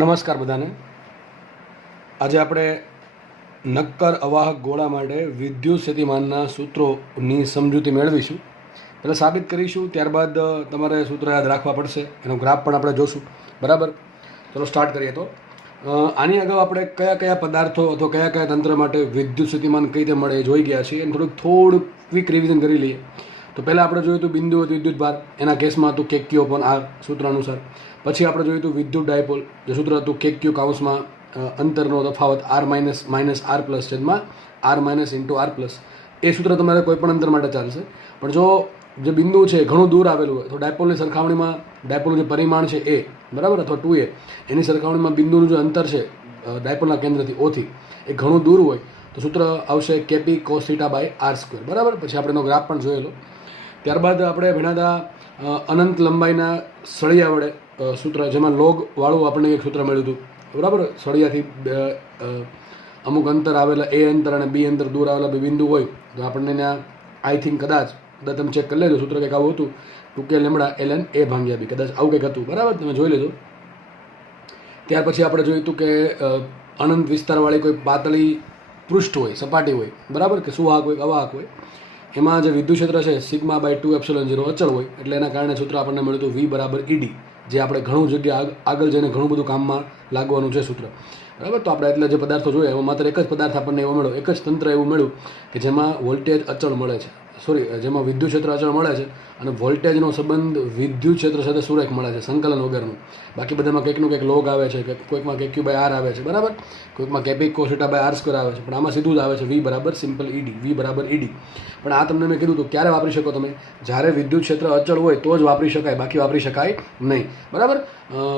નમસ્કાર બધાને. આજે આપણે નક્કર અવાહક ગોળા માટે વિદ્યુત સ્થિતિમાનના સૂત્રોની સમજૂતી મેળવીશું. પહેલાં સાબિત કરીશું, ત્યારબાદ તમારે સૂત્ર યાદ રાખવા પડશે. એનો ગ્રાફ પણ આપણે જોશું. બરાબર, ચલો સ્ટાર્ટ કરીએ. તો આની અગાઉ આપણે કયા કયા પદાર્થો અથવા કયા કયા તંત્ર માટે વિદ્યુત સ્થિતિમાન કઈ રીતે મળે એ જોઈ ગયા છીએ. એને થોડું ક્વિક રિવિઝન કરી લઈએ. તો પહેલાં આપણે જોયું હતું બિંદુ વિદ્યુત ભાર, એના કેસમાં હતું કે ક્યુ અપોન આર સૂત્ર અનુસાર. પછી આપણે જોયું હતું વિદ્યુત ડાયપોલ, જે સૂત્ર હતું કે ક્યુ કાઉન્સમાં અંતરનો તફાવત આર માઇનસ આર પ્લસ છેદમાં R minus into R plus. એ સૂત્ર તમારે કોઈ પણ અંતર માટે ચાલશે. પણ જો જે બિંદુ છે ઘણું દૂર આવેલું હોય તો ડાયપોલની સરખામણીમાં ડાયપોલનું જે પરિમાણ છે એ બરાબર અથવા 2a, એની સરખામણીમાં બિંદુનું જે અંતર છે ડાયપોલના કેન્દ્રથી ઓથી એ ઘણું દૂર હોય તો સૂત્ર આવશે KP cos theta by R square. બરાબર, પછી આપણે એનો ગ્રાફ પણ જોયેલો. ત્યારબાદ આપણે ભણ્યા અનંત લંબાઈના સળિયા વડે સૂત્ર, જેમાં લોગવાળું આપણને એક સૂત્ર મળ્યું હતું. બરાબર, સળિયાથી અમુક અંતર આવેલા એ અંતર અને બી અંતર દૂર આવેલા બે બિંદુ હોય તો આપણને ત્યાં આઈ થિંક કદાચ તમે ચેક કરી લેજો, સૂત્ર કંઈક આવું હતું 2k લેમડા ln a ભાગ્યા બી, કદાચ આવું કંઈક હતું. બરાબર, તમે જોઈ લેજો. ત્યાર પછી આપણે જોયું હતું કે અનંત વિસ્તારવાળી કોઈ પાતળી પૃષ્ઠ હોય, સપાટી હોય, બરાબર, કે સુવાહક હોય, અવાહક હોય, એમાં જે વિદ્યુત ક્ષેત્ર છે સિગ્મા બાય 2 એપ્સિલોન 0 અચળ હોય. એટલે એના કારણે સૂત્ર આપણને મળ્યું હતું V બરાબર ED, જે આપણે ઘણું જગ્યા આગળ જઈને ઘણું બધું કામમાં લાગવાનું છે સૂત્ર. બરાબર, તો આપણે એટલે જે પદાર્થો જોઈએ એમાં માત્ર એક જ પદાર્થ આપણને એવો મળ્યો, એક જ તંત્ર એવું મળ્યું કે જેમાં વોલ્ટેજ અચળ મળે છે, જેમાં વિદ્યુત ક્ષેત્ર અચળ મળે છે અને વોલ્ટેજનો સંબંધ વિદ્યુત ક્ષેત્ર સાથે સુરેખ મળે છે, સંકલન વગરનું. બાકી બધામાં કંઈકનું કંઈક લોગ આવે છે, કે કોઈકમાં કે ક્યુ બાય આર આવે છે, બરાબર, કોઈકમાં KP cos theta by R square આવે છે, પણ આમાં સીધું જ આવે છે V બરાબર સિમ્પલ ED, V બરાબર ED. પણ આ તમને મેં કીધું તો ક્યારે વાપરી શકો તમે? જ્યારે વિદ્યુત ક્ષેત્ર અચળ હોય તો જ વાપરી શકાય, બાકી વાપરી શકાય નહીં. બરાબર,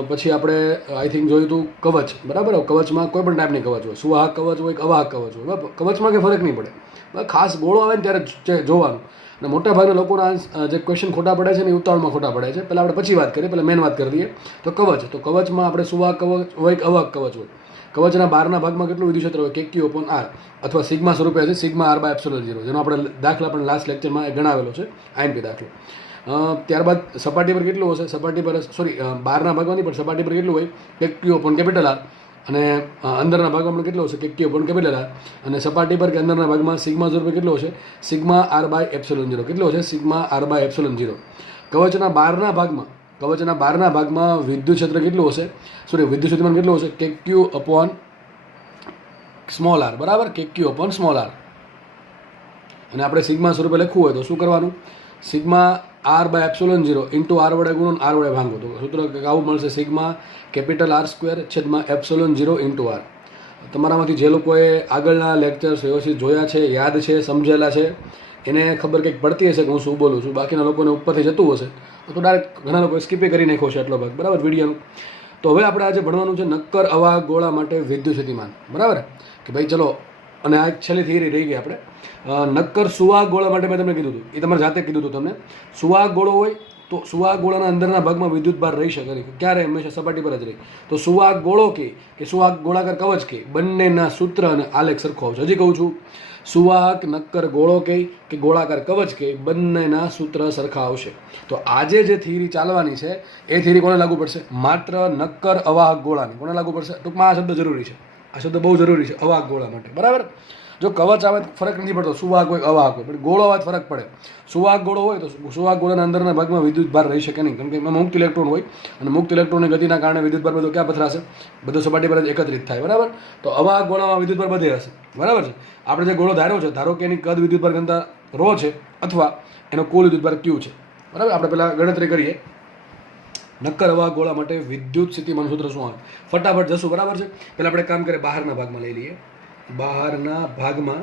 પછી આપણે આઈ થિંક જોયું હતું કવચ. બરાબર, કવચમાં કોઈ પણ ટાઈપની કવચ હોય, સુવાહક કવચ હોય કે અવાહક કવચ હોય, કવચમાં કંઈ ફરક નહીં પડે. ખાસ ગોળો આવે ને ત્યારે જોવાનું. અને મોટાભાગના લોકોના જે ક્વેશ્ચન ખોટા પડે છે ને એ ઉતાવળમાં ખોટા પડે છે. પહેલાં આપણે પછી વાત કરીએ, પહેલાં મેન વાત કરી દઈએ. તો કવચમાં આપણે સુવાહક કવચ હોય કે અવાહક કવચ હોય, કવચના બહારના ભાગમાં કેટલું વિદ્યુત ક્ષેત્ર હોય? કે ક્યુ અપોન આર, અથવા સિગ્મા સ્વરૂપે છે સિગ્મા આર બાય એપ્સિલોન 0, જેનો આપણે દાખલા પણ લાસ્ટ લેક્ચરમાં ગણાવેલો છે, આઈએમપી દાખલો. ત્યારબાદ સપાટી પર કેટલું હશે? સપાટી પર બહારના ભાગમાં નહીં પણ સપાટી પર કેટલું હોય? કે ક્યુ અપોન કેપિટલ આર. અને અંદરના ભાગમાં કેટલો હશે? કે ક્યુ અપોન કેપિટલ આર. અને સપાટી પર કે અંદરના ભાગમાં સિગ્મા સ્વરૂપે કેટલો હશે? Sigma R by epsilon 0. કેટલો હશે? Sigma R by epsilon 0. કવચના બહારના ભાગમાં વિદ્યુત ક્ષેત્ર કેટલું હશે? વિદ્યુત ક્ષેત્રમાન કેટલું હશે? કે ક્યુ અપોન સ્મોલ આર. બરાબર, કે ક્યુ અપોન સ્મોલ આર. અને આપણે સિગ્મા સ્વરૂપે લખવું હોય તો શું કરવાનું? Sigma R by epsilon 0 into R વડે ગુણો આર વડે ભાંગો તો સૂત્ર આવું મળશે, સિગ્મા કેપિટલ આર સ્ક્વેર છેદમાં એપ્સિલોન 0 ઇન્ટુ આર. તમારામાંથી જે લોકોએ આગળના લેક્ચર્સ વ્યવસ્થિત જોયા છે, યાદ છે, સમજેલા છે, એને ખબર કંઈક પડતી હશે કે હું શું બોલું છું. બાકીના લોકોને ઉપરથી જતું હશે તો ડાયરેક્ટ ઘણા લોકોએ સ્કીપે કરી નાખ્યો છે એટલો ભાગ. બરાબર, વિડીયોનું. તો હવે આપણે આજે ભણવાનું છે નક્કર અવાહક ગોળા માટે વિદ્યુત સ્થિતિમાન. બરાબર, કે ભાઈ ચલો. અને આ છેલ્લી થિયરી રહી ગઈ આપણે. નક્કર સુવાહક ગોળા માટે મેં તમને કીધું હતું, એ તમારે જાતે કીધું હતું તમને. સુવાહક ગોળો હોય તો સુવાહક ગોળાના અંદરના ભાગમાં વિદ્યુત ભાર રહી શકે નહીં, ક્યારે? હંમેશા સપાટી પર જ રહી. તો સુવાહક ગોળો કે સુવાહક ગોળાકાર કવચ કે બંનેના સૂત્ર અને આલેખ સરખો આવશે. હજી કહું છું, સુવાહક નક્કર ગોળો કે ગોળાકાર કવચ કે બંનેના સૂત્ર સરખા આવશે. તો આજે જે થિયરી ચાલવાની છે એ થિયરી કોને લાગુ પડશે? માત્ર નક્કર અવાહક ગોળાની. કોને લાગુ પડશે? ટૂંકમાં આ શબ્દ જરૂરી છે, આ શબ્દ બહુ જરૂરી છે અવાહક ગોળા માટે. બરાબર, જો કવચ આવે ફરક નથી પડતો, સુવાહક હોય અવાહક હોય, પણ ગોળો આવે ફરક પડે. સુવાહક ગોળો હોય તો સુવાહક ગોળાના અંદરના ભાગમાં વિદ્યુત ભાર રહી શકે નહીં, કેમ કે એમાં મુક્ત ઇલેક્ટ્રોન હોય અને મુક્ત ઇલેક્ટ્રોનની ગતિના કારણે વિદ્યુત ભાર બધો ક્યાં પથરાશે? બધો સપાટી પર જ એકત્રિત થાય. બરાબર, તો અવાહક ગોળામાં વિદ્યુત ભાર બધે હશે. બરાબર છે. આપણે જે ગોળો ધાર્યો છે, ધારો કે એની કદ વિદ્યુત ભાર ઘનતા ρ છે અથવા એનો કુલ વિદ્યુત ભાર Q છે. બરાબર, આપણે પહેલાં ગણતરી કરીએ. નક્કર અવાહક ગોળા માટે વિદ્યુત સ્થિતિમાન સૂત્ર શું આવે? ફટાફટ જશું. બરાબર છે. પહેલાં આપણે કામ કરીએ, બહારના ભાગમાં લઈ લઈએ. બહારના ભાગમાં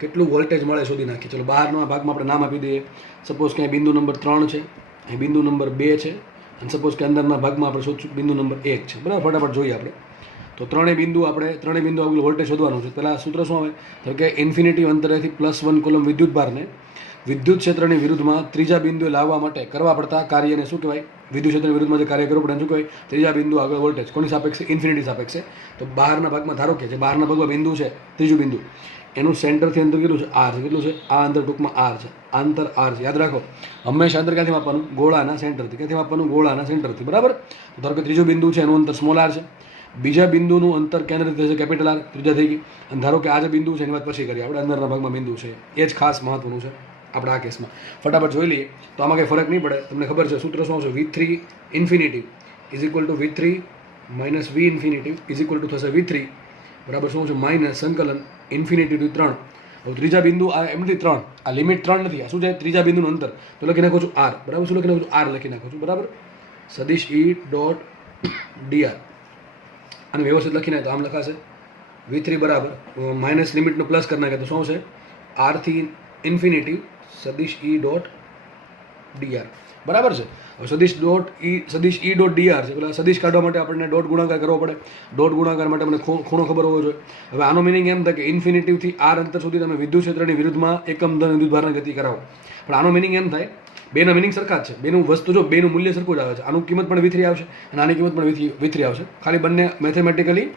કેટલું વોલ્ટેજ મળે શોધી નાખીએ. ચલો, બહારના ભાગમાં આપણે નામ આપી દઈએ. સપોઝ કે અહીં બિંદુ નંબર 3 છે, અહીં બિંદુ નંબર 2 છે, અને સપોઝ કે અંદરના ભાગમાં આપણે શોધશું બિંદુ નંબર 1 છે. બરાબર, ફટાફટ જોઈએ આપણે. તો ત્રણેય બિંદુ આગળ વોલ્ટેજ શોધવાનું છે. પહેલાં સૂત્ર શું આવે? તો કે ઇન્ફિનિટી અંતરેથી +1 કુલમ વિદ્યુત ભારને વિદ્યુત ક્ષેત્રની વિરુદ્ધમાં ત્રીજા બિંદુએ લાવવા માટે કરવા પડતા કાર્યને શું કહેવાય? વિદ્યુત ક્ષેત્રની વિરુદ્ધમાં જે કાર્ય કરવું પડે શું કહેવાય? ત્રીજા બિંદુ આગળ વોલ્ટેજ. કોની સાપેક્ષે? ઇન્ફિનિટી સાપેક્ષે. તો બહારના ભાગમાં ધારો કે જે બહારના ભાગમાં બિંદુ છે, ત્રીજું બિંદુ, એનું સેન્ટરથી અંતર કેટલું છે? આર છે. કેટલું છે આ અંતર? ટૂંકમાં આર છે. અંતર આર છે. યાદ રાખો, હંમેશા અંતર ક્યાંથી માપવાનું? ગોળાના સેન્ટરથી. ક્યાંથી માપવાનું? ગોળાના સેન્ટરથી. બરાબર, ધારો કે ત્રીજું બિંદુ છે એનું અંતર સ્મોલ આર છે. બીજા બિંદુનું અંતર કેન્દ્રથી થશે કેપિટલ આર, ત્રીજા થઈ ગઈ. અને ધારો કે આ જે બિંદુ છે એની વાત પછી કરીએ આપણે, અંદરના ભાગમાં બિંદુ છે એ જ ખાસ મહત્વનું છે આપણે આ કેસમાં. ફટાફટ જોઈ લઈએ તો આમાં કંઈ ફરક નહીં પડે. તમને ખબર છે સૂત્ર શું આવશે? V3 infinity is equal to V3 minus V infinity is equal to થશે V3 બરાબર શું છે માઇનસ સંકલન ઇન્ફિનિટી ટુ 3. હવે ત્રીજા બિંદુ આ એમથી 3, આ લિમિટ 3 નથી, આ શું છે ત્રીજા બિંદુનું અંતર. તો લખી નાખું છું R બરાબર. શું લખી નાખું છું? R લખી નાખું છું બરાબર. સદિશ E ડોટ dr અને વ્યવસ્થિત લખી નાખે તો આમ લખાશે V3 બરાબર માઇનસ લિમિટનો પ્લસ કરી નાખે તો શું છે R થી ઇન્ફિનિટી સદિશ E ડોટ dr બરાબર છે. હવે સદિશ E ડોટ dr છે, પેલા સદિશ કાઢવા માટે આપણને ડોટ ગુણાકાર કરવો પડે. ડોટ ગુણાકાર માટે મને ખૂણો ખબર હોવો જોઈએ. હવે આનો મિનિંગ એમ થાય કે ઇન્ફિનિટીથી R અંતર સુધી તમે વિદ્યુત ક્ષેત્રની વિરુદ્ધમાં એકમ ધન વિદ્યુતભારની ગતિ કરાવો. પણ આનો મિનિંગ એમ થાય, બેના મિનિંગ સરખા જ છે, બેનું વસ્તુ જો બેનું મૂલ્ય સરખું જ આવે છે. આનું કિંમત પણ V3 આવશે અને આની કિંમત પણ V3 આવશે, ખાલી બંને મેથેમેટિકલી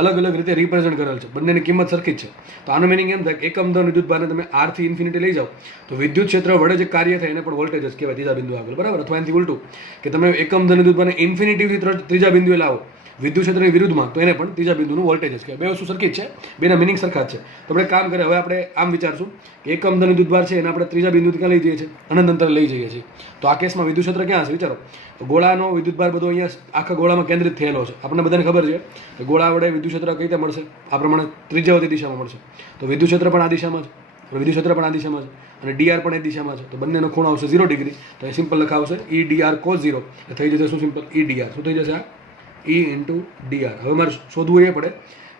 અલગ અલગ રીતે રિપ્રેઝન્ટ કરેલ છે, બંનેની કિંમત સરખી જ છે. તો આનો મિનિંગ એમ થાય કે એકમ ધન વિદ્યુતભારને તમે R થી ઇન્ફિનિટી લઈ જાઓ તો વિદ્યુત ક્ષેત્ર વડે જે કાર્ય થાય એને પણ વોલ્ટેજ જ કહેવાય ત્રીજા બિંદુ આગળ બરાબર. અથવા એનાથી ઉલટું કે તમે એકમ ધન વિદ્યુતભારને ઇન્ફિનિટીથી ત્રીજા બિંદુએ લાવો વિદ્યુત ક્ષેત્રની વિરુદ્ધમાં તો એને પણ ત્રીજા બિંદુનું વોલ્ટેજ જ કહેવાય. બે વસ્તુ સરખી જ છે, બેના મિનિંગ સરખા જ છે. તો આપણે કામ કરીએ, હવે આપણે આમ વિચારશું કે એકમ ધન વિદ્યુતભાર છે એને આપણે ત્રીજા બિંદુથી ક્યાં લઈ જઈએ છીએ? અનંત અંતરે લઈ જઈએ છીએ. તો આ કેસમાં વિદ્યુત ક્ષેત્ર ક્યાં હશે વિચારો? તો ગોળાનો વિદ્યુતભાર બધો અહીંયા આખા ગોળામાં કેન્દ્રિત થયેલો છે. આપણને બધાને ખબર છે કે ગોળા વડે વિદ્યુત ક્ષેત્ર કઈ રીતે મળશે? આ પ્રમાણે ત્રિજ્યાવતી દિશામાં મળશે. તો વિદ્યુત ક્ષેત્ર પણ આ દિશામાં છે, વિદ્યુત ક્ષેત્ર પણ આ દિશામાં છે અને dr પણ એ દિશામાં છે. તો બંનેનો ખૂણો આવશે 0 ડિગ્રી. તો એ સિમ્પલ લખાવશે E dr cos 0 થઈ જશે શું સિમ્પલ E dr. શું થઈ જશે આ? E into dr. હવે મારે શોધવું એ પડે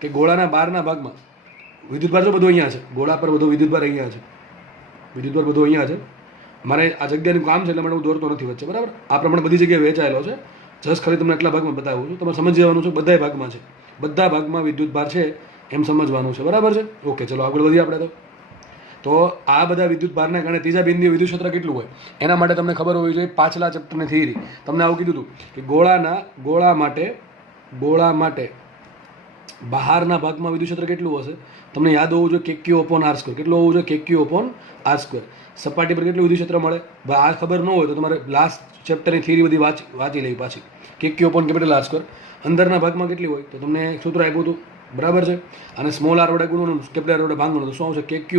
કે ગોળાના બહારના ભાગમાં વિદ્યુતભાર જો બધો અહીંયા છે, ગોળા પર બધો વિદ્યુતભાર અહીંયા છે, વિદ્યુતભાર બધો અહીંયા છે. મારે આ જગ્યાનું કામ છે એટલે માટે હું દોરતો નથી વચ્ચે બરાબર. આ પ્રમાણે બધી જગ્યાએ વહેંચાયેલો છે. જસ્ટ ખાલી તમને એટલા ભાગમાં બતાવું છું, તમારે સમજી જવાનું છે બધા ભાગમાં છે, બધા ભાગમાં વિદ્યુતભાર છે એમ સમજવાનું છે બરાબર છે. ઓકે ચલો આગળ વધીએ આપણે. તો આ બધા વિદ્યુતભારના કારણે ત્રીજા બિંદુએ વિદ્યુત ક્ષેત્ર કેટલું હોય એના માટે તમને ખબર હોવી જોઈએ. પાછલા ચેપ્ટરની થિયરી તમને આવું કીધું હતું કે ગોળા માટે બહારના ભાગમાં વિદ્યુત ક્ષેત્ર કેટલું હશે? તમને યાદ હોવું જોઈએ KQ/R². કેટલું હોવું જોઈએ? KQ/R². સપાટી પર કેટલું વિદ્યુત ક્ષેત્ર મળે? આ ખબર ન હોય તો તમારે લાસ્ટ ચેપ્ટરની થિયરી બધી વાંચી લેવી પાછી. KQ/R². અંદરના ભાગમાં કેટલી હોય તો તમને સૂત્ર આપ્યું હતું બરાબર છે. અને સ્મોલ r વડે ગુણવાનું, કેપિટલ R વડે ભાંગવાનું તો શું આવશે? KQ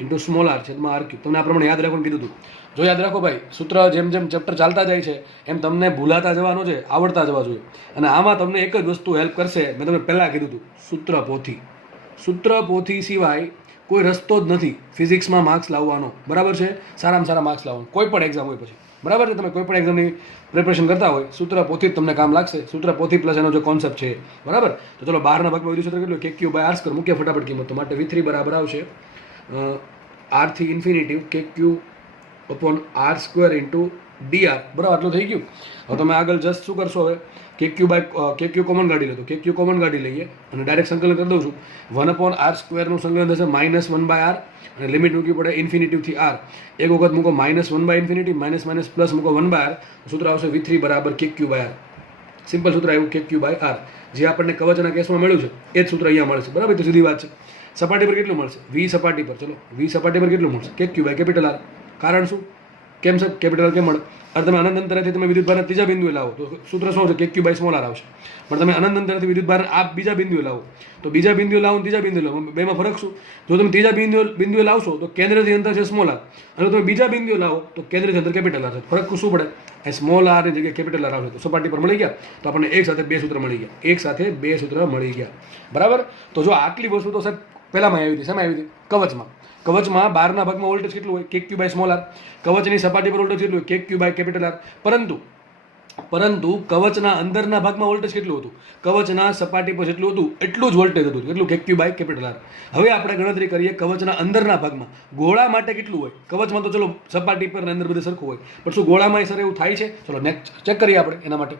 ઇન્ટુ સ્મોલ r છેદમાં RQ. તમને આ પ્રમાણે યાદ રાખવાનું કીધું હતું. જો યાદ રાખો ભાઈ, સૂત્ર જેમ જેમ ચેપ્ટર ચાલતા જાય છે એમ તમને ભૂલાતા જવાનું છે, આવડતા જવા જોઈએ. અને આમાં તમને એક જ વસ્તુ હેલ્પ કરશે, મેં તમને પહેલાં કીધું હતું, સૂત્ર પોથી સિવાય કોઈ રસ્તો જ નથી ફિઝિક્સમાં માર્ક્સ લાવવાનો બરાબર છે. સારામાં સારા માર્ક્સ લાવવાનો કોઈ પણ એક્ઝામ હોય પછી બરાબર છે. તમે કોઈ પણ એક્ઝામની પ્રિપરેશન કરતા હોય સૂત્ર પોથી જ તમને કામ લાગશે. સૂત્ર પોથી પ્લસ એનો જે કોન્સેપ્ટ છે બરાબર. તો ચલો બહારના ભાગમાં વિદ્યુત ક્ષેત્ર કેટલું? KQ/R² મૂકીએ ફટાફટ કિંમત. તો માટે V3 બરાબર આવશે R થી ઇન્ફિનિટી KQ/R² ઇન્ટુ dr બરાબર. આટલું થઈ ગયું. હવે તમે આગળ જસ્ટ શું કરશો? હવે KQ કોમન કાઢી લો. તો KQ કોમન કાઢી લઈએ અને ડાયરેક્ટ સંકલન કરી દઉં છું. 1/R² નું સંકલન થશે -1/R અને લિમિટ મૂકવી પડે ઇન્ફિનિટીથી R. એક વખત મૂકો -1/∞, માઇનસ માઇનસ પ્લસ મૂકો 1/R. સૂત્ર આવશે V3 બરાબર KQ/R. સિમ્પલ સૂત્ર આવ્યું KQ/R. જે આપણને કવચના કેસમાં મળ્યું છે એ જ સૂત્ર અહીંયા મળશે બરાબર. તો સીધી વાત છે. સપાટી પર કેટલું મળશે? V સપાટી પર, ચલો V સપાટી પર કેટલું મળશે? KQ/R. કારણ શું? કેમ સર કેપિટલ R કેમ મળે? અને તમે અનંત અંતરેથી તમે વિદ્યુતભારને ત્રીજા બિંદુએ લાવો તો સૂત્ર શું આવશે? KQ/r આવશે. પણ તમે અનંત અંતરેથી વિદ્યુતભારને આ બીજા બિંદુએ લાવો તો બીજા બિંદુએ લાવો અને ત્રીજા બિંદુએ લાવો, બેમાં ફરક શું? જો તમે ત્રીજા બિંદુએ લાવશો તો કેન્દ્રથી અંતર છે સ્મોલ r, અને તમે બીજા બિંદુએ લાવો તો કેન્દ્રથી અંતર કેપિટલ R છે. ફરક શું પડે? એ સ્મોલ r ની જગ્યાએ કેપિટલ R આવશે. તો સપાટી પર મળી ગયા. તો આપણને એક સાથે બે સૂત્ર મળી ગયા. બરાબર. તો જો આટલી વસ્તુ તો સાહેબ પહેલામાં આવી હતી. શેમાં આવી હતી? કવચમાં બહારના ભાગમાં વોલ્ટેજ કેટલું હોય? KQ/r. કવચની સપાટી પર વોલ્ટેજ કેટલું હોય? KQ/R. પરંતુ કવચના અંદરના ભાગમાં વોલ્ટેજ કેટલું હતું? કવચના સપાટી પર જેટલું હતું એટલું જ વોલ્ટેજ હતું. કેટલું? KQ/R. હવે આપણે ગણતરી કરીએ કવચના અંદરના ભાગમાં. ગોળા માટે કેટલું હોય? કવચમાં તો ચલો સપાટી પર અંદર બધે સરખું હોય, પણ શું ગોળામાં સર એવું થાય છે? ચલો નેક્સ્ટ ચેક કરીએ આપણે એના માટે.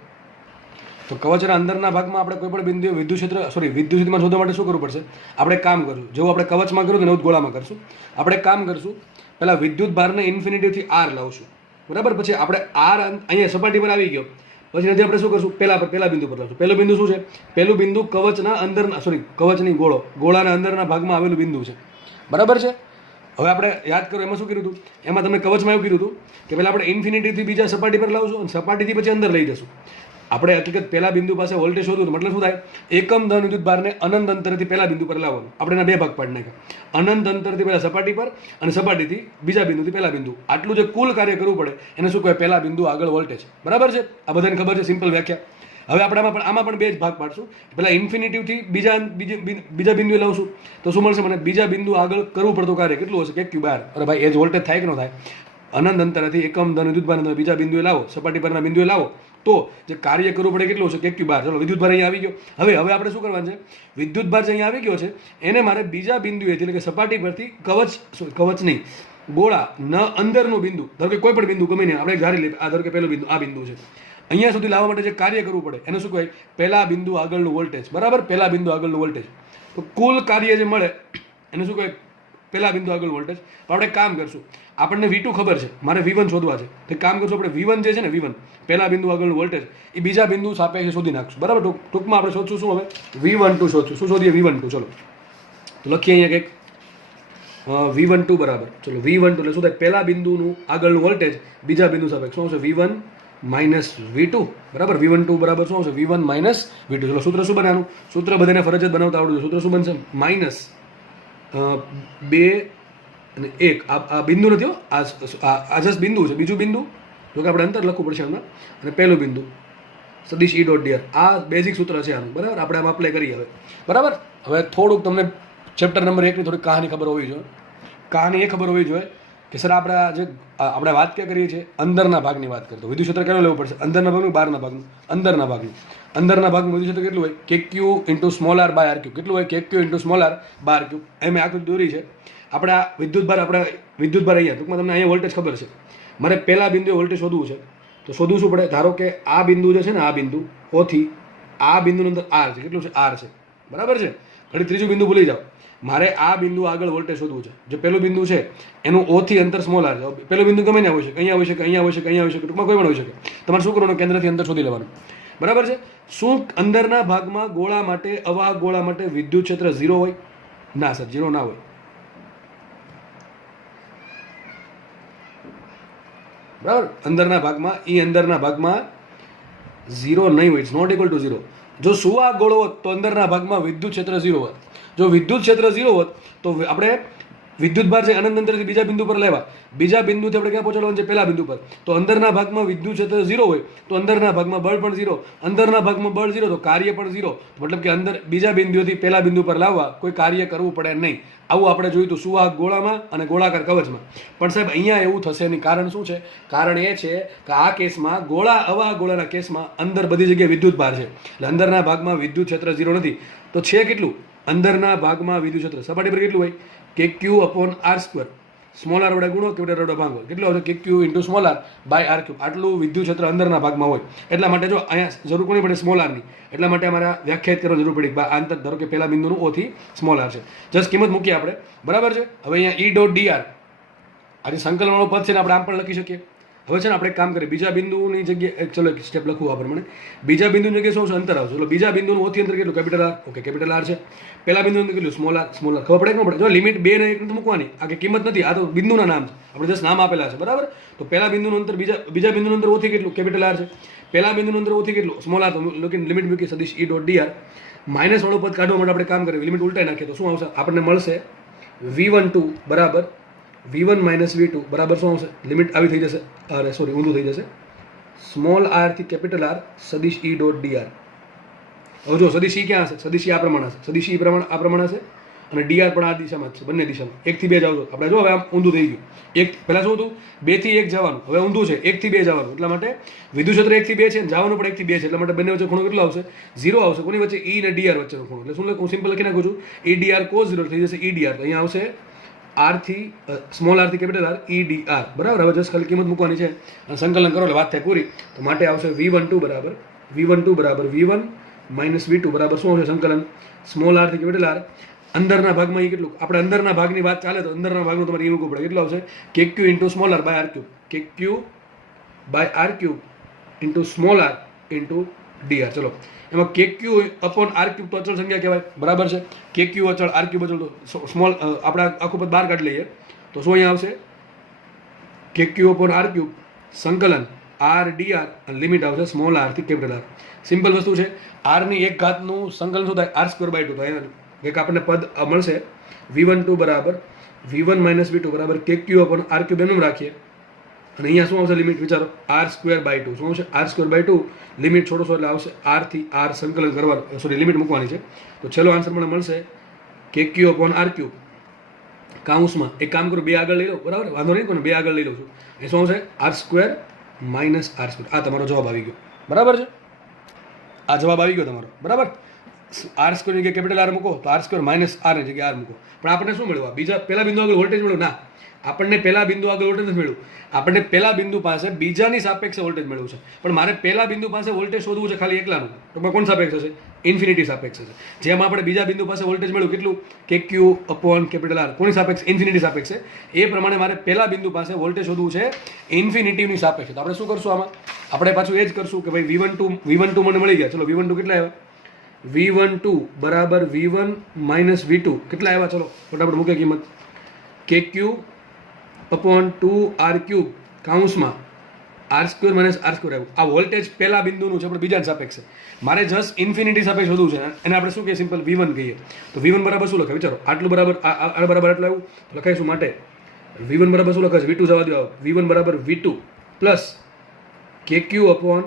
તો કવચના અંદરના ભાગમાં આપણે કોઈ પણ બિંદુએ વિદ્યુતક્ષેત્રમાં શોધવા માટે શું કરવું પડશે? આપણે કામ કરશું જેવું આપણે કવચમાં કર્યું ને એવું ગોળામાં કરશું. આપણે કામ કરશું, પહેલાં વિદ્યુત ભારને ઇન્ફિનિટીથી R લાવશું બરાબર. પછી આપણે R અહીંયા સપાટી પર આવી ગયો પછી નથી આપણે શું કરશું? પહેલા બિંદુ પર લાવશું. પહેલું બિંદુ શું છે? પહેલું બિંદુ કવચના અંદરના કવચની ગોળાના અંદરના ભાગમાં આવેલું બિંદુ છે બરાબર છે. હવે આપણે યાદ કરો એમાં શું કર્યું હતું? એમાં તમે કવચમાં એવું કીધું હતું કે પહેલાં આપણે ઇન્ફિનિટીથી બીજા સપાટી પર લાવશું અને સપાટીથી પછી અંદર લઈ જશું. આપણે હકીકત પહેલા બિંદુ પાસે વોલ્ટેજ શોધવું તો મતલબ શું થાય, એકમ ધન વિદ્યુત ભારને અનંત અંતરથી પહેલા બિંદુ પર લાવવાનું. આપણે એના બે ભાગ પાડી નાખ્યા, અનંત અંતરથી પહેલા સપાટી પર અને સપાટીથી બીજા બિંદુથી પહેલા બિંદુ. આટલું જે કુલ કાર્ય કરવું પડે એને શું કહેવાય, પહેલા બિંદુ આગળ વોલ્ટેજ. બરાબર છે, આ બધાને ખબર છે, સિમ્પલ વ્યાખ્યા. હવે આપણે આમાં પણ બે જ ભાગ પાડશું. પહેલા ઇન્ફિનિટિવથી બીજા બિંદુએ લાવશું તો શું મળશે મને, બીજા બિંદુ આગળ કરવું પડતું કાર્ય કેટલું હશે, કે બાર. અરે ભાઈ, એ જ વોલ્ટેજ થાય કે ન થાય. અનંત અંતરથી એકમ ધન વિદ્યુત ભારને બીજા બિંદુએ લાવો, સપાટી પરના બિંદુએ લાવો તો જે કાર્ય કરવું પડે કેટલું હશે, કે બાર. ચલો, વિદ્યુત ભાર અહીંયા આવી ગયો. હવે આપણે શું કરવાનું છે, વિદ્યુત ભાર જે અહીંયા આવી ગયો છે એને મારે બીજા બિંદુએથી એટલે કે સપાટી પરથી કવચ નહીં, ગોળા ન અંદરનું બિંદુ, ધારો કે કોઈ પણ બિંદુ ગમે ને આપણે ધારી લઈએ, આ ધારો કે પહેલું બિંદુ આ બિંદુ છે, અહીંયા સુધી લાવવા માટે જે કાર્ય કરવું પડે એને શું કહેવાય, પહેલા બિંદુ આગળનું વોલ્ટેજ. બરાબર, પહેલા બિંદુ આગળનું વોલ્ટેજ. તો કુલ કાર્ય જે મળે એને શું કહેવાય, પહેલા બિંદુ આગળ વોલ્ટેજ. તો આપણે કામ કરશું, આપણને V2 ખબર છે, મારે V1 શોધવા છે. તો કામ કરશું, આપણે V1 જે છે ને, V1 પહેલા બિંદુ આગળનું વોલ્ટેજ એ બીજા બિંદુ સાપેક્ષે શોધી નાખશું. બરાબર, ટૂંકમાં આપણે શોધશું શું, હવે V12 શોધશું. શું શોધીએ, V12. ચલો તો લખીએ અહીંયા કંઈક V12 બરાબર. ચલો, V12 એટલે શું થાય, પહેલા બિંદુનું આગળનું વોલ્ટેજ બીજા બિંદુ સાપેક્ષ શું આવશે, V1 માઇનસ V2. બરાબર, V12 બરાબર શું આવશે, V1 માઇનસ V2. ચલો, સૂત્ર શું બને આનું, સૂત્ર બધાને ફરજિયાત બનાવતા આવડું. સૂત્ર શું બનશે, માઇનસ 2 અને 1. આ બિંદુ નથી હો, આ જસ્ટ બિંદુ છે. બીજું બિંદુ જો કે આપણે અંતર લખવું પડશે હમણાં, અને પહેલું બિંદુ સદિશ E ડોટ dr. આ બેઝિક સૂત્ર છે આનું. બરાબર, આપણે આમ અપ્લાય કરીએ હવે. બરાબર, હવે થોડુંક તમને ચેપ્ટર નંબર 1ની થોડી કહાની ખબર હોવી જોઈએ. કહાની એ ખબર હોવી જોઈએ કે સર આપણે વાત ક્યાં કરીએ છીએ, અંદરના ભાગની વાત કરતો. વિદ્યુત ક્ષેત્ર કેટલું લેવું પડશે, અંદરના ભાગનું, બહારના ભાગનું, અંદરના ભાગનું વિદ્યુત ક્ષેત્ર કેટલું હોય, KQ into small r by RQ. કેટલું હોય, KQ into small r by RQ. એમ આખું દોરી છે. આપણે વિદ્યુત ભાર અહીંયા ટૂંકમાં તમને અહીંયા વોલ્ટેજ ખબર છે, મારે પહેલા બિંદુએ વોલ્ટેજ શોધવું છે. તો શોધવું શું પડે, ધારો કે આ બિંદુ જે છે ને, આ બિંદુ ઓથી આ બિંદુની અંદર R છે. કેટલું છે, R છે. બરાબર છે. ઘડી ત્રીજું બિંદુ ભૂલી જાઓ, મારે આ બિંદુ આગળ વોલ્ટેજ શોધવું છે. જે પહેલું બિંદુ છે એનું O થી અંતર સ્મોલ r છે. પહેલું બિંદુ ગમે ત્યાં હોઈ શકે, અહીંયા હોઈ શકે, અહીંયા હોઈ શકે, અહીંયા હોઈ શકે, ટૂંકમાં કોઈ પણ હોઈ શકે. તમારે શું કરવાનું, કેન્દ્રથી અંતર શોધી લેવાનું. બરાબર છે. શું અંદરના ભાગમાં ગોળા માટે, અવાહક ગોળા માટે વિદ્યુત ક્ષેત્ર 0 હોય? ના સર, 0 ના હોય. બરાબર, અંદરના ભાગમાં 0 નહીં હોય. It's not equal to 0. જો સુવાહક ગોળો હોત તો અંદરના ભાગમાં વિદ્યુત ક્ષેત્ર 0 હોત. જો વિદ્યુત ક્ષેત્ર 0 હોત તો આપણે વિદ્યુત ભાર છે અનંત અંતરથી બીજા બિંદુ પર લેવા, બીજા બિંદુથી આપણે ક્યાં પહોંચાડવાનું છે, પહેલા બિંદુ પર. તો અંદરના ભાગમાં વિદ્યુત ક્ષેત્ર 0 હોય તો અંદરના ભાગમાં બળ પણ 0, અંદરના ભાગમાં બળ 0 તો કાર્ય પણ 0. મતલબ કે અંદર બીજા બિંદુથી પહેલા બિંદુ પર લાવવા કોઈ કાર્ય કરવું પડે નહીં. આવું આપણે જોયું હતું સુવાહક ગોળામાં અને ગોળાકાર કવચમાં. પણ સાહેબ અહીંયા એવું થશે નહીં. કારણ શું છે, કારણ એ છે કે આ કેસમાં અવાહક ગોળાના કેસમાં અંદર બધી જગ્યાએ વિદ્યુત ભાર છે. એટલે અંદરના ભાગમાં વિદ્યુત ક્ષેત્ર 0 નથી. તો છે કેટલું, અંદરના ભાગમાં વિદ્યુત ક્ષેત્ર સપાટી પર કેટલું હોય, KQ upon R². Small r વડે ગુણો, કેપિટલ r વડે ભાંગો. કેટલું આવશે, KQ into small r by RQ. આટલું વિદ્યુત ક્ષેત્ર અંદરના ભાગમાં હોય. એટલા માટે જો અહીંયા જરૂર કોની પડે, સ્મોલ r ની. એટલા માટે અમારે વ્યાખ્યાયિત કરવા જરૂર પડી. અંતર ધારો કે પહેલા બિંદુનું O થી સ્મોલ r છે. જસ્ટ કિંમત મૂકીએ આપણે. બરાબર છે. હવે અહીંયા E ડોટ dr, આજે સંકલનવાળો પદ છે ને, આપણે આમ પણ લખી શકીએ. હવે છે ને આપણે એક કામ કરીએ, બીજા બિંદુની જગ્યાએ ચલો એક સ્ટેપ લખવું આ પ્રમાણે. બીજા બિંદુની જગ્યાએ શું આવશે, અંતર આવશે. એટલે બીજા બિંદુનું ઓથી અંતર કેટલું, capital R. Okay, capital R છે. પહેલા બિંદુનું અંતર કેટલું, સ્મોલ r. ખબર પડે કે ન પડે, જો લિમિટ 2 ને 1 નથી મૂકવાની. આ કે કિંમત નથી, આ તો બિંદુના નામ છે, આપણે જસ્ટ નામ આપેલા છે. બરાબર. તો પહેલા બિંદુનું અંતર બીજા બિંદુનું અંતર ઓથી કેટલું, કેપિટલ R છે. પહેલા બિંદુનું અંતર ઓથી કેટલું, સ્મોલ r. તો લિમિટ મૂકી સદિશ E ડોટ dr. માઇનસ વાળું પદ કાઢવા માટે આપણે કામ કરીએ, લિમિટ ઉલટાઈ નાખીએ તો શું આવશે, આપણને મળશે V12 બરાબર V1 માઇનસ V2 બરાબર શું આવશે, લિમિટ આવી થઈ જશે, અરે સોરી ઊંધું થઈ જશે, સ્મોલ r થી કેપિટલ R સદિશ E ડોટ dr. હવે જો સદિશ E ક્યાં હશે, સદિશ E આ પ્રમાણે હશે, સદિશ E આ પ્રમાણે હશે અને dr પણ આ દિશામાં જ છે, બંને દિશામાં. 1 થી 2 જાવ છો આપણે, જો હવે આમ ઊંધું થઈ ગયું. એક પહેલા શું હતું 2 થી 1 જવાનું, હવે ઊંધું છે 1 થી 2 જવાનું. એટલા માટે વિદ્યુત ક્ષેત્ર 1 થી 2 છે, જવાનું પણ 1 થી 2 છે. એટલા માટે બંને વચ્ચે ખૂણો કેટલો આવશે, 0 આવશે. કોની વચ્ચે, E અને dr વચ્ચેનો ખૂણો. એટલે શું લખું, સિમ્પલ લખી નાખું છું, E dr cos 0 થઈ જશે E dr. તો અહીંયા આવશે r થી સ્મોલ r થી કેપિટલ R E dr. બરાબર. હવે જસ્ટ ખાલી કિંમત મૂકવાની છે અને સંકલન કરો એટલે વાત થાય પૂરી. તો માટે આવશે V12 બરાબર V1 માઇનસ V2 બરાબર શું આવશે, સંકલન સ્મોલ r થી કેપિટલ R. અંદરના ભાગમાં એ કેટલું, આપણે અંદરના ભાગની વાત ચાલે તો અંદરના ભાગનું તમારે એ મૂકવું પડે. કેટલું આવશે, KQ into small r by R cube, KQ by R cube into small r into dr. ચલો એમાં KQ અપોન R ક્યુબ તો અચળ સંખ્યા કહેવાય, બરાબર છે. KQ અચળ, R ક્યુબ અચળ, તો સ્મોલ આપણે આખું પદ બહાર કાઢી લઈએ તો શું અહીંયા આવશે, KQ અપોન R ક્યુબ સંકલન આર ડી આર અને લિમિટ આવશે સ્મોલ આર થી કેપિટલ આર. સિમ્પલ વસ્તુ છે. આરની એક ઘાતનું સંકલન શું થાય? R square by two. તો અહીંયા એક આપણને પદ મળશે v12 બરાબર v1 માઇનસ v2 બરાબર કે ક્યુ અપોન આર ક્યુબ એનું રાખીએ અને અહીંયા શું આવશે લિમિટ વિચારો આર સ્ક્વેર બાય ટુ. શું આવશે? R square by two. Limit છોડોશો એટલે આવશે આર થી આર સંકલન કરવાનું, સોરી લિમિટ મૂકવાની છે. તો છેલ્લો આન્સર મને મળશે કે ક્યુ અપોન આર ક્યુબ કાઉન્સમાં એક કામ કરું, બે આગળ લઈ લો, બરાબર, વાંધો નહીં, પણ બે આગળ લઈ લઉં છું. એ શું આવશે? R square minus R square. આ તમારો જવાબ આવી ગયો, બરાબર છે. આ જવાબ આવી ગયો તમારો, બરાબર. આર સ્ક્વેર ની જગ્યાએ કેપિટલ આર મૂકો તો આર સ્ક્વેર માઇનસ આર ની જગ્યાએ આર મૂકો. પણ આપણને શું મળ્યું? બીજા પહેલા બિંદુ આગળ વોલ્ટેજ મળ્યું? ના, આપણને પહેલા બિંદુ આગળ વોલ્ટેજ નથી મળ્યું. આપણને પહેલા બિંદુ પાસે બીજાની સાપેક્ષે વોલ્ટેજ મળ્યું છે. પણ મારે પહેલા બિંદુ પાસે વોલ્ટેજ શોધવું છે ખાલી એકલાનું. તો કોણ સાપેક્ષ છે? ઇન્ફિનિટી સાપેક્ષ છે. જેમ આપણે બીજા બિંદુ પાસે વોલ્ટેજ મળ્યું કેટલું? કે ક્યુ અપોન કેપિટલ આર. કોની સાપેક્ષ? ઇન્ફિનિટી સાપેક્ષ છે. એ પ્રમાણે મારે પહેલા બિંદુ પાસે વોલ્ટેજ શોધવું છે ઇન્ફિનિટીની સાપેક્ષે. તો આપણે શું કરશું આમાં? આપણે પાછું એ જ કરશું કે ભાઈ v12 મને મળી ગયા. ચલો v12 કેટલા આવ્યા? v12 બરાબર v1 માઇનસ v2 કેટલા આવ્યા? ચલો ફટાફટ મૂકે કિંમત. K Q upon 2 R cube કાઉન્સમાં R square minus R square આવ્યું. આ વોલ્ટેજ પહેલા બિંદુનું છે, પણ બીજા સાપેક્ષ છે. મારે જસ્ટ ઇન્ફિનિટી સાપેક્ષ શોધવું છે. એને આપણે શું કહીએ? સિમ્પલ v1 કહીએ. તો v1 બરાબર શું લખાય? વિચારો, આટલું બરાબર આ બરાબર આટલું આવ્યું લખાઈશું. માટે v1 બરાબર શું લખાશે? v2 જવા દો. v1 બરાબર v2 plus K Q upon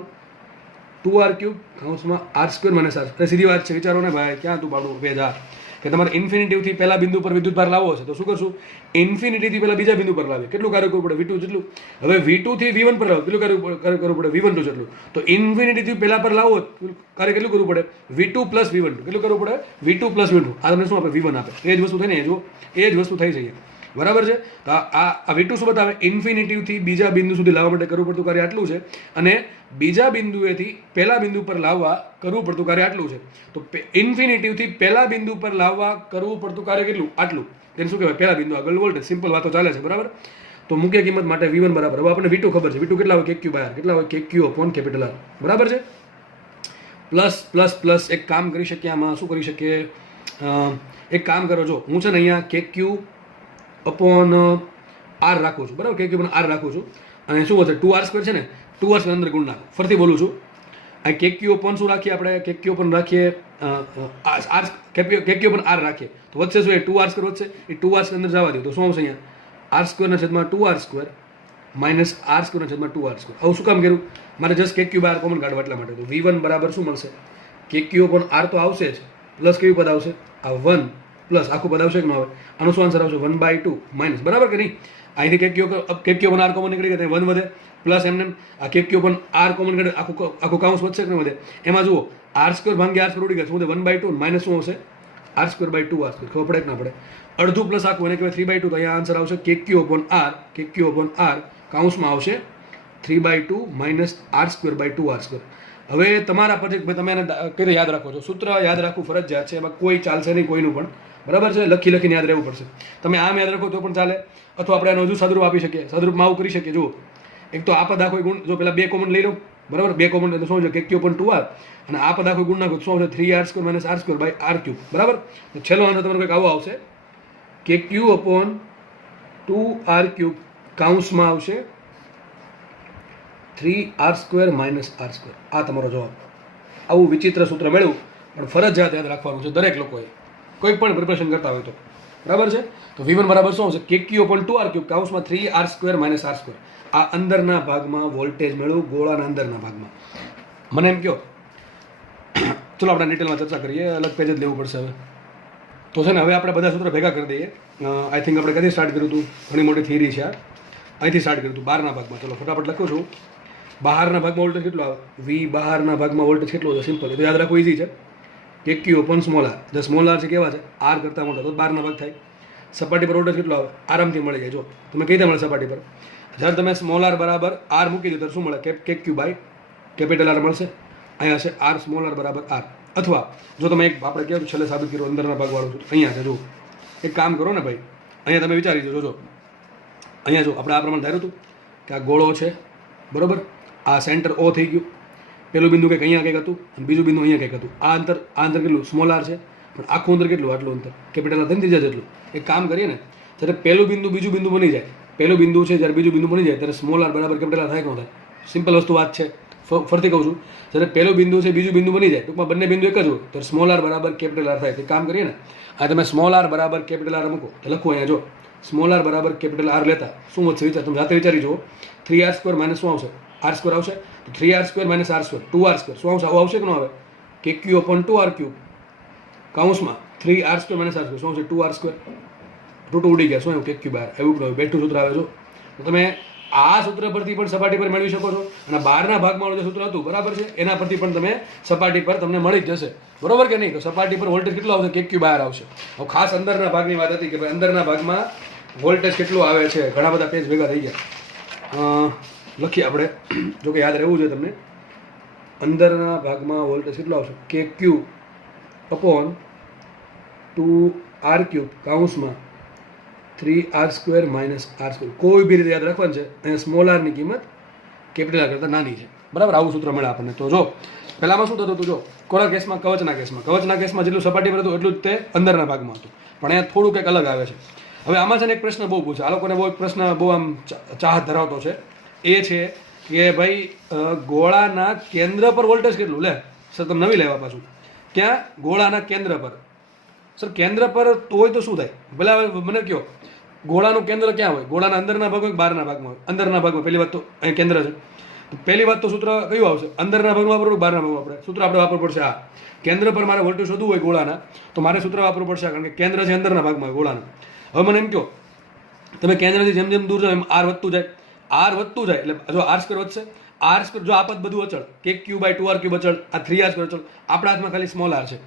2 R cube કાઉન્સમાં R square minus R square. સીધી વાત છે, વિચારો ને ભાઈ, ક્યાં તું પાડું ભેજા કે તમારે ઇન્ફિનિટીથી પહેલા બિંદુ પર વિદ્યુત ભાર લાવવો છે. તો શું કરશું? ઇન્ફિનિટીથી પહેલા બીજા બિંદુ પર લાવીએ. કેટલું કાર્ય કરવું પડે? v2 જેટલું. હવે v2 થી v1 પર લાવો, કેટલું કાર્ય કરવું પડે? v12 જેટલું. તો ઇન્ફિનિટીથી પહેલા પર લાવો કાર્ય કેટલું કરવું પડે? v2 plus v12. કેટલું કરવું પડે? v2 plus v2. આ તમને શું આપે? v1 આપે. એ જ વસ્તુ થઈ ને, જુઓ, એ જ વસ્તુ થઈ જઈએ, બરાબર છે. તો આ v2 શું બતાવે? ઇન્ફિનિટીથી બીજા બિંદુ સુધી લાવવા માટે કરવું પડતું કાર્ય આટલું છે. અને બીજા બિંદુએથી પહેલા બિંદુ પર લાવવા કરવું પડતું કાર્ય આટલું છે. તો ઇન્ફિનિટીથી પહેલા બિંદુ પર લાવવા કરવું પડતું કાર્ય કેટલું? આટલું. તેને શું કહેવાય? પહેલા બિંદુ આગળ વોલ્ટેજ. સિમ્પલ વાતો ચાલે છે, બરાબર. તો મુખ્ય કિંમત માટે v1 બરાબર, હવે આપણને v2 ખબર છે. v2 કેટલા હોય? કે ક્યુ બાય આર. કેટલા હોય? કે ક્યુ અપોન કેપિટલ આર, બરાબર છે. પ્લસ પ્લસ પ્લસ એક કામ કરી શકીએ આમાં. શું કરી શકીએ? એક કામ કરો, જો હું છે ને અહીંયા કે ક્યુ અપોન આર રાખું છું, બરાબર. કે ક્યુ અપોન આર રાખું છું. અને શું વધે? 2 આર સ્ક્વેર છે ને, 2 આર સ્ક્વેર અંદર ગુણ નાખો. ફરીથી બોલું છું, આ કે ક્યુ અપોન શું રાખીએ આપણે? કે ક્યુ અપોન રાખીએ આર, કે ક્યુ અપોન આર રાખીએ તો વધશે શું? એ 2 આર સ્ક્વેર વધશે. એ 2 આર સ્ક્વેર અંદર જવા દો તો શું આવશે? અહીંયા આર સ્ક્વેરના છેદમાં 2 આર સ્ક્વેર માઇનસ આર સ્ક્વેરના છેદમાં 2 આર સ્ક્વેર. આવું શું કામ કર્યું? મારે જસ્ટ કે ક્યુ બાય આર કોમન કાઢવા એટલા માટે. તો v1 બરાબર શું મળશે? કે ક્યુ અપોન આર તો આવશે જ, પ્લસ કયું પદ આવશે? આ 1 પ્લસ આખું પદ આવશે કે ન આવે? આનો શું આન્સર આવશે? 1/2 માઇનસ, બરાબર કે નહીં? અહીંથી કે ક્યુ અપોન આર કોમન નીકળી ગયા, 1 વધે, પ્લસ એમને આ કે ક્યુ અપોન આર કોમન નીકળે, આખું કાઉન્સ વધશે કે ન વધે? એમાં જુઓ, આર સ્ક્વેર ભાંગે આર સ્ક્વેર ઉડી ગયા, શું વધે? 1/2 માઇનસ શું આવશે? R square by 2 R square. ખબર પડે કે ના પડે? અડધું પ્લસ આખું એને કહેવાય 3/2. તો અહીંયા આન્સર આવશે કે ક્યુ અપોન આર, કે ક્યુ અપોન આર કાઉન્સમાં આવશે 3/2 minus R square by 2 R square. હવે તમારા પર તમે એને કઈ રીતે યાદ રાખો છો? સૂત્ર યાદ રાખવું ફરજિયાત છે, એમાં કોઈ ચાલશે નહીં કોઈનું પણ, બરાબર છે. લખીને યાદ રહેવું પડશે. તમે આમ યાદ રાખો તો પણ ચાલે, અથવા આપણે એનો હજુ સાદુરૂપ આપી શકીએ. સાદુરૂપમાં આવું કરી શકીએ. જુઓ, એક તો આ પદ આખો ગુણ, જો પેલા 2 કોમન લઈ લો, બરાબર. 2 કોમન એટલે શું છે? કે ક્યુ અપોન 2 આર, અને આ પદ આખો ગુણ નાખો શું આવશે? 3 R square minus R square by R cube, બરાબર. તો છેલ્લો આન્સર તમારો કંઈક આવો આવશે, K Q upon 2 R cube કાઉન્સમાં આવશે 3 R square minus R square. આ તમારો જવાબ. આવું વિચિત્ર સૂત્ર મળ્યું, પણ ફરજિયાત યાદ રાખવાનું છે દરેક લોકોએ, કોઈ પણ પ્રિપરેશન કરતા હોય તો, બરાબર છે. તો v1 બરાબર શું આવશે? K Q upon 2 R cube કાઉન્સમાં 3 R square minus R square. આ અંદરના ભાગમાં વોલ્ટેજ મળ્યું, ગોળાના અંદરના ભાગમાં. મને એમ કહો, ચલો આપણે ડિટેલમાં ચર્ચા કરીએ, અલગ પેજ જ લેવું પડશે હવે. તો છે ને, હવે આપણે બધા સૂત્ર ભેગા કરી દઈએ. આઈ થિંક આપણે કદી સ્ટાર્ટ કર્યું હતું? ઘણી મોટી થિયરી છે આ. અહીંથી સ્ટાર્ટ કર્યું હતું બહારના ભાગમાં. ચલો ફટાફટ લખું છું. બહારના ભાગમાં વોલ્ટેજ કેટલો આવે? v બહારના ભાગમાં વોલ્ટેજ કેટલો છે? સિમ્પલ, એ તો યાદ રાખવું ઇઝી છે. કે ક્યુ ઓપન સ્મોલ આર. જે સ્મોલ આર છે કેવા છે? આર કરતાં મોટા, તો બહારના ભાગ થાય. સપાટી પર વોલ્ટેજ કેટલો આવે? આરામથી મળી જાય. જો તમે કઈ રીતે મળે સપાટી પર? જ્યારે તમે સ્મોલ આર બરાબર આર મૂકી દો તો શું મળે? કે ક્યુ બાય કેપિટલ આર મળશે. અહીંયા છે આર સ્મોલ આર બરાબર આર. અથવા જો તમે એક આપણે કહેવું છેલ્લે સાબિત કર્યું અંદરના ભાગવાળું છું, અહીંયા છે. જો એક કામ કરો ને ભાઈ, અહીંયા તમે વિચારી જોજો. અહીંયા જો આપણે આ પ્રમાણે ધાર્યું હતું કે આ ગોળો છે, બરાબર. આ સેન્ટર ઓ થઈ ગયું. પેલું બિંદુ કંઈક અહીંયા કંઈક હતું અને બીજું બિંદુ અહીંયા કંઈક હતું. આ અંતર કેટલું? સ્મોલ આર છે, પણ આખું અંતર કેટલું? આટલું અંતર કેપિટલ આર થઈને ત્રીજા જેટલું. એક કામ કરીએ ને, જ્યારે પહેલું બિંદુ બીજું બિંદુ બની જાય, પહેલું બિંદુ છે જ્યારે બીજું બિંદુ બની જાય ત્યારે સ્મોલ આર બરાબર કેપિટલ આર થાય કે ન થાય? સિમ્પલ વસ્તુ વાત છે. ફરીથી કહું છું, જ્યારે પહેલું બિંદુ છે બીજું બિંદુ બની જાય, ટૂંકમાં બંને બિંદુ એક જ હોય, તો સ્મોલ આર બરાબર કેપિટલ આર થાય. તો કામ કરીએ ને, આ તમે સ્મોલ આર બરાબર કેપિટલ આર મૂકો તો લખો અહીંયા જો સ્મોલ આર બરાબર કેપિટલ આર લેતા શું વધશે વિચાર, તમે જાતે વિચારી જુઓ. 3r² માઇનસ શું આવશે, r² આવશે, તો 3r² માઇનસ r², 2r² શું આવશે, આવું આવશે કે ન આવે, kq upon 2r³ કૌંસમાં 3r² માઇનસ r² શું આવશે, 2r². ટૂટું ઉડી ગયા, શું આવ્યું, kq બહાર એવું ન બેઠું સૂત્ર આવે છો. તો તમે આ સૂત્ર પરથી પણ સપાટી પર મેળવી શકો છો, અને બહારના ભાગમાં જે સૂત્ર હતું બરાબર છે એના પરથી પણ તમે સપાટી પર તમને મળી જ જશે, બરોબર કે નહીં. તો સપાટી પર વોલ્ટેજ કેટલો આવશે, kq બહાર આવશે. હવે ખાસ અંદરના ભાગની વાત હતી કે ભાઈ અંદરના ભાગમાં વોલ્ટેજ કેટલું આવે છે, ઘણા બધા પેજ ભેગા થઈ ગયા. લખીએ આપણે, જો કે યાદ રહેવું જોઈએ તમને. અંદરના ભાગમાં વોલ્ટેજ કેટલો આવશે, kq upon 2r³ કૌંસમાં 3r² માઇનસ r². કોઈ બી રીતે યાદ રાખવાનું છે. અહીંયા સ્મોલ આરની કિંમત કેપિટલ આર કરતાં નાની છે, બરાબર. આવું સૂત્ર મળે આપણને. તો જો પહેલામાં શું થતું હતું, જો કોના કેસમાં, કવચના કેસમાં જેટલું સપાટી પર હતું એટલું જ તે અંદરના ભાગમાં હતું, પણ અહીંયા થોડું કંઈક અલગ આવે છે. હવે આમાં છે ને એક પ્રશ્ન બહુ પૂછે, આ લોકોને બહુ એક પ્રશ્ન બહુ આમ ચાહત ધરાવતો છે, એ છે કે ભાઈ ગોળાના કેન્દ્ર પર વોલ્ટેજ કેટલું લે સર, તમે નવી લેવા પાછું ક્યાં, ગોળાના કેન્દ્ર પર. સર કેન્દ્ર પર તો હોય તો શું થાય, ભલે મને કહો ગોળાનું કેન્દ્ર ક્યાં હોય, ગોળાના અંદરના ભાગમાં હોય, બહારના ભાગમાં હોય. અંદરના ભાગમાં પહેલી વાત તો અહીં કેન્દ્ર છે, તો પહેલી વાત તો સૂત્ર કયું આવશે, અંદરના ભાગમાં વાપરવું, બહારના ભાગમાં આપણે સૂત્ર આપણે વાપરવું પડશે. આ કેન્દ્ર પર મારે વોલ્ટેજ શોધવું હોય ગોળાના, તો મારે સૂત્ર વાપરવું પડશે, કારણ કે કેન્દ્ર છે અંદરના ભાગમાં હોય ગોળાના. હવે મને એમ કહો, તમે કેન્દ્રથી જેમ જેમ દૂર જાઓ એમ આર વધતું જાય, એટલે જો r² વધશે, r² જો આ પદ બધું અચળ, kq બાય 2r³ અચળ, આ 3r² અચળ, આપણા હાથમાં ખાલી સ્મોલ આર છે.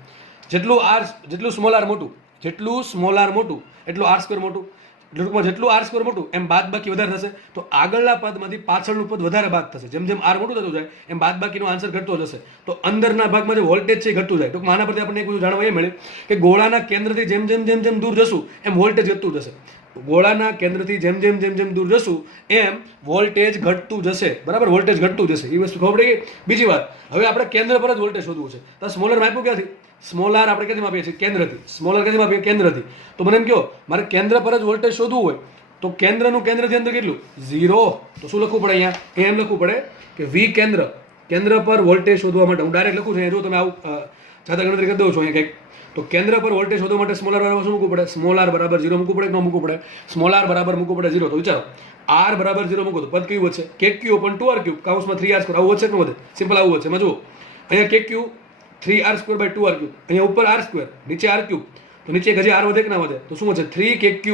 જેટલું સ્મોલ આર મોટું એટલું r² મોટું, ટૂંકમાં જેટલું r² મોટું એમ બાદબાકી વધારે થશે. તો આગળના પદમાંથી પાછળનું પદ વધારે બાદ થશે. જેમ જેમ r મોટું થતું જાય એમ બાદબાકીનો આન્સર ઘટતો જશે. તો અંદરના ભાગમાં જે વોલ્ટેજ છે એ ઘટતું જાય. ટૂંકમાં આના પરથી આપણને એક બધું જાણવા એ મળે કે ગોળાના કેન્દ્રથી જેમ જેમ દૂર જશું એમ વોલ્ટેજ ઘટતું જશે. ગોળાના કેન્દ્રથી જેમ જેમ દૂર જશું એમ વોલ્ટેજ ઘટતું જશે, બરાબર, વોલ્ટેજ ઘટતું જશે. એ વસ્તુ ખબર પડી ગઈ. બીજી વાત, હવે આપણે કેન્દ્ર પર જ વોલ્ટેજ શોધવું છે. તો સ્મોલર માપ્યું ક્યાંથી, સ્મોલ આર આપણે ક્યાંથી માપીએ છીએ, કેન્દ્રથી. સ્મોલ આર ક્યાંથી માપીએ, કેન્દ્રથી. તો મને એમ કહો મારે કેન્દ્ર પર જ વોલ્ટેજ શોધવું હોય તો કેન્દ્રથી અંદર કેટલું, 0. તો શું લખવું પડે અહીંયા, એમ લખવું પડે કે v કેન્દ્ર પર વોલ્ટેજ શોધવા માટે, હું ડાયરેક્ટ લખું છું, જો તમે આવું જાતે ગણતરી કરી દઉં છો અહીંયા કંઈક, તો કેન્દ્ર પર વોલ્ટેજ શોધવા માટે સ્મોલ આર બરાબર શું મૂકવું પડે, સ્મોલ આર બરાબર 0 મૂકવું પડે કે ન મૂકવું પડે, સ્મોલ આર બરાબર મૂકવું પડે 0. તો વિચારો આર બરાબર 0 મૂકો તો પદ કયું વધશે, kq upon 2r³ કૌંસમાં 3r². આવું વધશે કે ન વધે, સિમ્પલ આવું વધશે. માં જુઓ અહીંયા kq 3r² બાય 2r³, અહીંયા ઉપર r², નીચે r³, તો નીચે હજી r વધે કે ના વધે, તો શું વધશે, 3kq